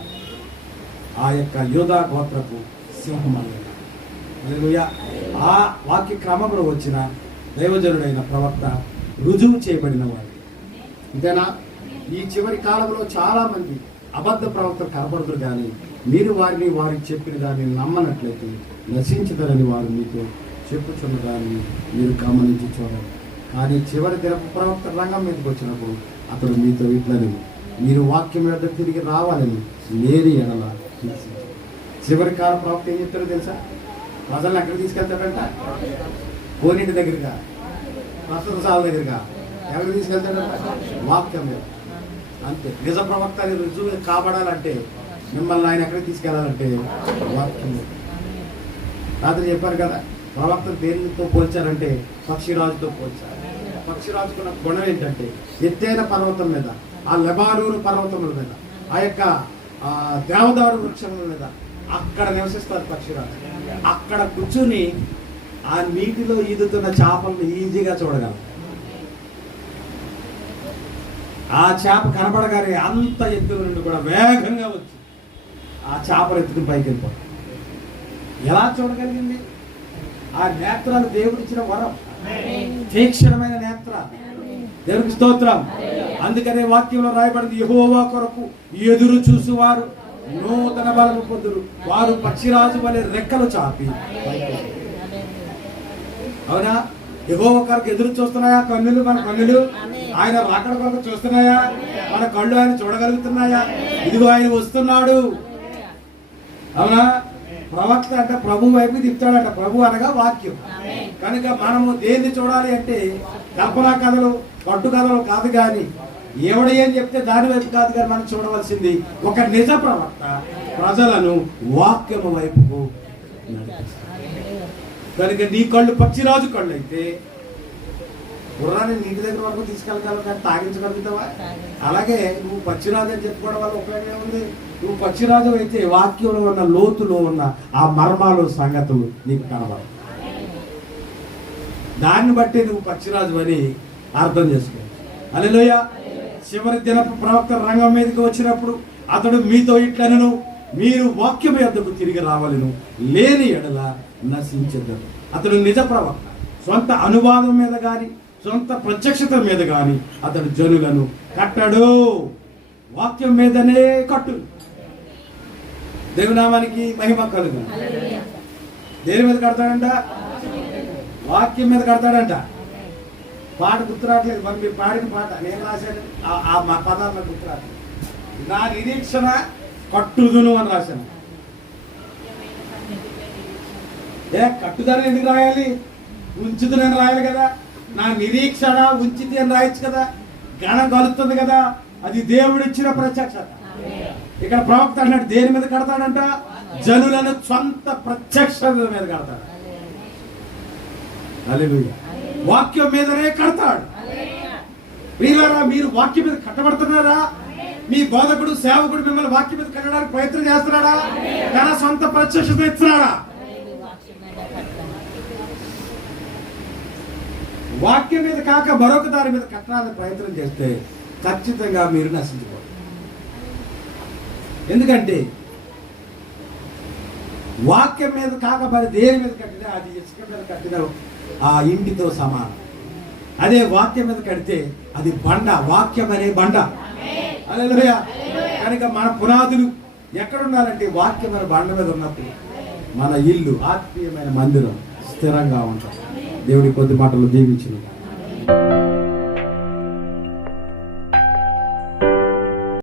ఆ యొక్క యూదా గోత్రపు సింహమల్ల. హల్లెలూయా. ఆ వాక్య క్రమంలో వచ్చిన దైవజనుడైన ప్రవక్త రుజువు చేయబడిన వాడు. ఇదేనా? ఈ చివరి కాలంలో చాలా మంది అబద్ధ ప్రవక్తలు కనబడుతురు, కానీ మీరు వారికి చెప్పిన దాన్ని నమ్మనట్లయితే నశించదరని వారు మీతో చెప్పుచున్న దాన్ని మీరు గమనించి చూడండి. కానీ చివరి దినపు ప్రవక్త రంగం మీదకి వచ్చినప్పుడు అతడు మీతో ఇట్లని, మీరు వాక్యం మీద తిరిగి రావాలని, లేని ఎడల నశించదు. చివరి కాల ప్రవక్త ఏం చెప్తారో తెలుసా? ప్రజలను ఎక్కడికి తీసుకెళ్తాడంట? కోనింటి దగ్గరగా, ప్రస్తుత సాల దగ్గరగా. ఎవరికి తీసుకెళ్తాడంట? వాక్యం మీద. అంతే. నిజ ప్రవక్త రుజువు కాబడాలంటే మిమ్మల్ని ఆయన ఎక్కడికి తీసుకెళ్లాలంటే వాక్యం మీద. రాత్రి చెప్పారు కదా, ప్రవక్త దేనితో పోల్చారంటే పక్షిరాజుతో పోల్చారు. పక్షిరాజుకున్న గుణం ఏంటంటే ఎత్తైన పర్వతం మీద, ఆ లెబానోను పర్వతముల మీద, ఆ యొక్క దేవదారు వృక్షముల మీద అక్కడ నివసిస్తారు పక్షిరాజు. అక్కడ కూర్చుని ఆ నీటిలో ఈదుతున్న చేపలను ఈజీగా చూడగలరు. ఆ చేప కనబడగానే అంత ఎత్తుల నుండి కూడా వేగంగా వచ్చి ఆ చేపలు ఎత్తుకుని పైకి వెళ్ళిపోతారు. ఎలా చూడగలిగింది? ఆ నేత్రాలు దేవుడిచ్చిన వరం, తీక్షణమైన నేత్రాలు. దేవుడికి స్తోత్రం. అందుకనే వాక్యంలో రాయబడింది, యెహోవా కొరకు ఎదురు చూసువారు నూతన బలము పొందురు. వారు పక్షిరాజు వలె రెక్కలు చాపి. అవునా? యెహోవా కొరకు ఎదురు చూస్తున్నాయా కన్నులు? మన కన్నులు ఆయన రాకడ కొరకు చూస్తున్నాయా? మన కళ్ళు ఆయన చూడగలుగుతున్నాయా? ఇదిగో ఆయన వస్తున్నాడు. అవునా? ప్రవక్త అంటే ప్రభు వైపు తిప్పుతాడంట. ప్రభు అనగా వాక్యం. కనుక మనము దేన్ని చూడాలి అంటే కల్పనా కథలు, కట్టు కథలు కాదు, కానీ ఎవడు ఏం చెప్తే దాని వైపు కాదు, కానీ మనం చూడవలసింది ఒక నిజ ప్రవక్త ప్రజలను వాక్యము వైపుకు నడిపిస్తాడు. కనుక నీ కళ్ళు పక్షిరాజు కళ్ళు అయితే గుర్రాన్ని నీటి దగ్గర వరకు తీసుకెళ్ళగలవు, కానీ తాగించగలుగుతావా? అలాగే నువ్వు పక్షిరాజు అని చెప్పుకోవడం వల్ల ఉపయోగం ఉంది. నువ్వు పక్షిరాజు అయితే వాక్యంలో ఉన్న లోతులో ఉన్న ఆ మర్మాలు సంగతులు నీకు కనబడవు. దాన్ని బట్టి నువ్వు పక్షిరాజు అని అర్థం చేసుకోవచ్చు. హల్లెలూయా. చివరి దినపు ప్రవక్త రంగం మీదకి వచ్చినప్పుడు అతడు మీతో ఇట్లనను, మీరు వాక్యం యొద్దకు తిరిగి రావాలను, లేని ఎడల నశించెదరు. అతడు నిజ ప్రవక్త. సొంత అనువాదం మీద కానీ సొంత ప్రత్యక్షత మీద కానీ అతడు జనులను కట్టడు. వాక్యం మీదనే కట్టు. దేవునామానికి మహిమ కలుగు. దేని మీద కడతాడంట? వాక్యం మీద కడతాడంట. పాట గుర్తురాట్లేదు, మరి మీరు పాడిన పాట నేను రాశాను, ఆ మా పదాలు నాకు గుర్తురాట్లేదు. నా నిరీక్షణ కట్టుదును అని రాశాను. కట్టుదని ఎందుకు రాయాలి? ఉంచుదునని రాయాలి కదా. నా నిరీక్షణ ఉంచితి అని రాయొచ్చు కదా. గణం కలుస్తుంది కదా. అది దేవుడిచ్చిన ప్రత్యక్షత. ఇక్కడ ప్రవక్త అన్నాడు దేని మీద కడతాడంట? జనులను సొంత ప్రత్యక్షత మీద కడతాడు. హల్లెలూయా. వాక్యం మీదనే కడతాడు. ప్రియులారా, మీరు వాక్యం మీద కట్టబడుతున్నారా? మీ బోధకుడు సేవకుడు మిమ్మల్ని వాక్యం మీద కట్టడానికి ప్రయత్నం చేస్తున్నాడా? తన సొంత ప్రత్యక్షత ఇస్తున్నాడా? వాక్యం మీద కాక మరొక దాని మీద కట్టడానికి ప్రయత్నం చేస్తే ఖచ్చితంగా మీరు నశించిపోతారు. ఎందుకంటే వాక్యం మీద కాక మరి దేని మీద కట్టినా అది ఇసుక మీద కట్టిన ఆ ఇంటితో సమానం. అదే వాక్యం మీద కడితే అది బండ. వాక్యం అనే బండ. హల్లెలూయా. కనుక మన పునాదులు ఎక్కడున్నారంటే వాక్యం అనే బండ మీద ఉన్నప్పుడు మన ఇల్లు ఆత్మీయమైన మందిరం స్థిరంగా ఉంటుంది. దేవుడి కొద్ది మాటలు దీవించును.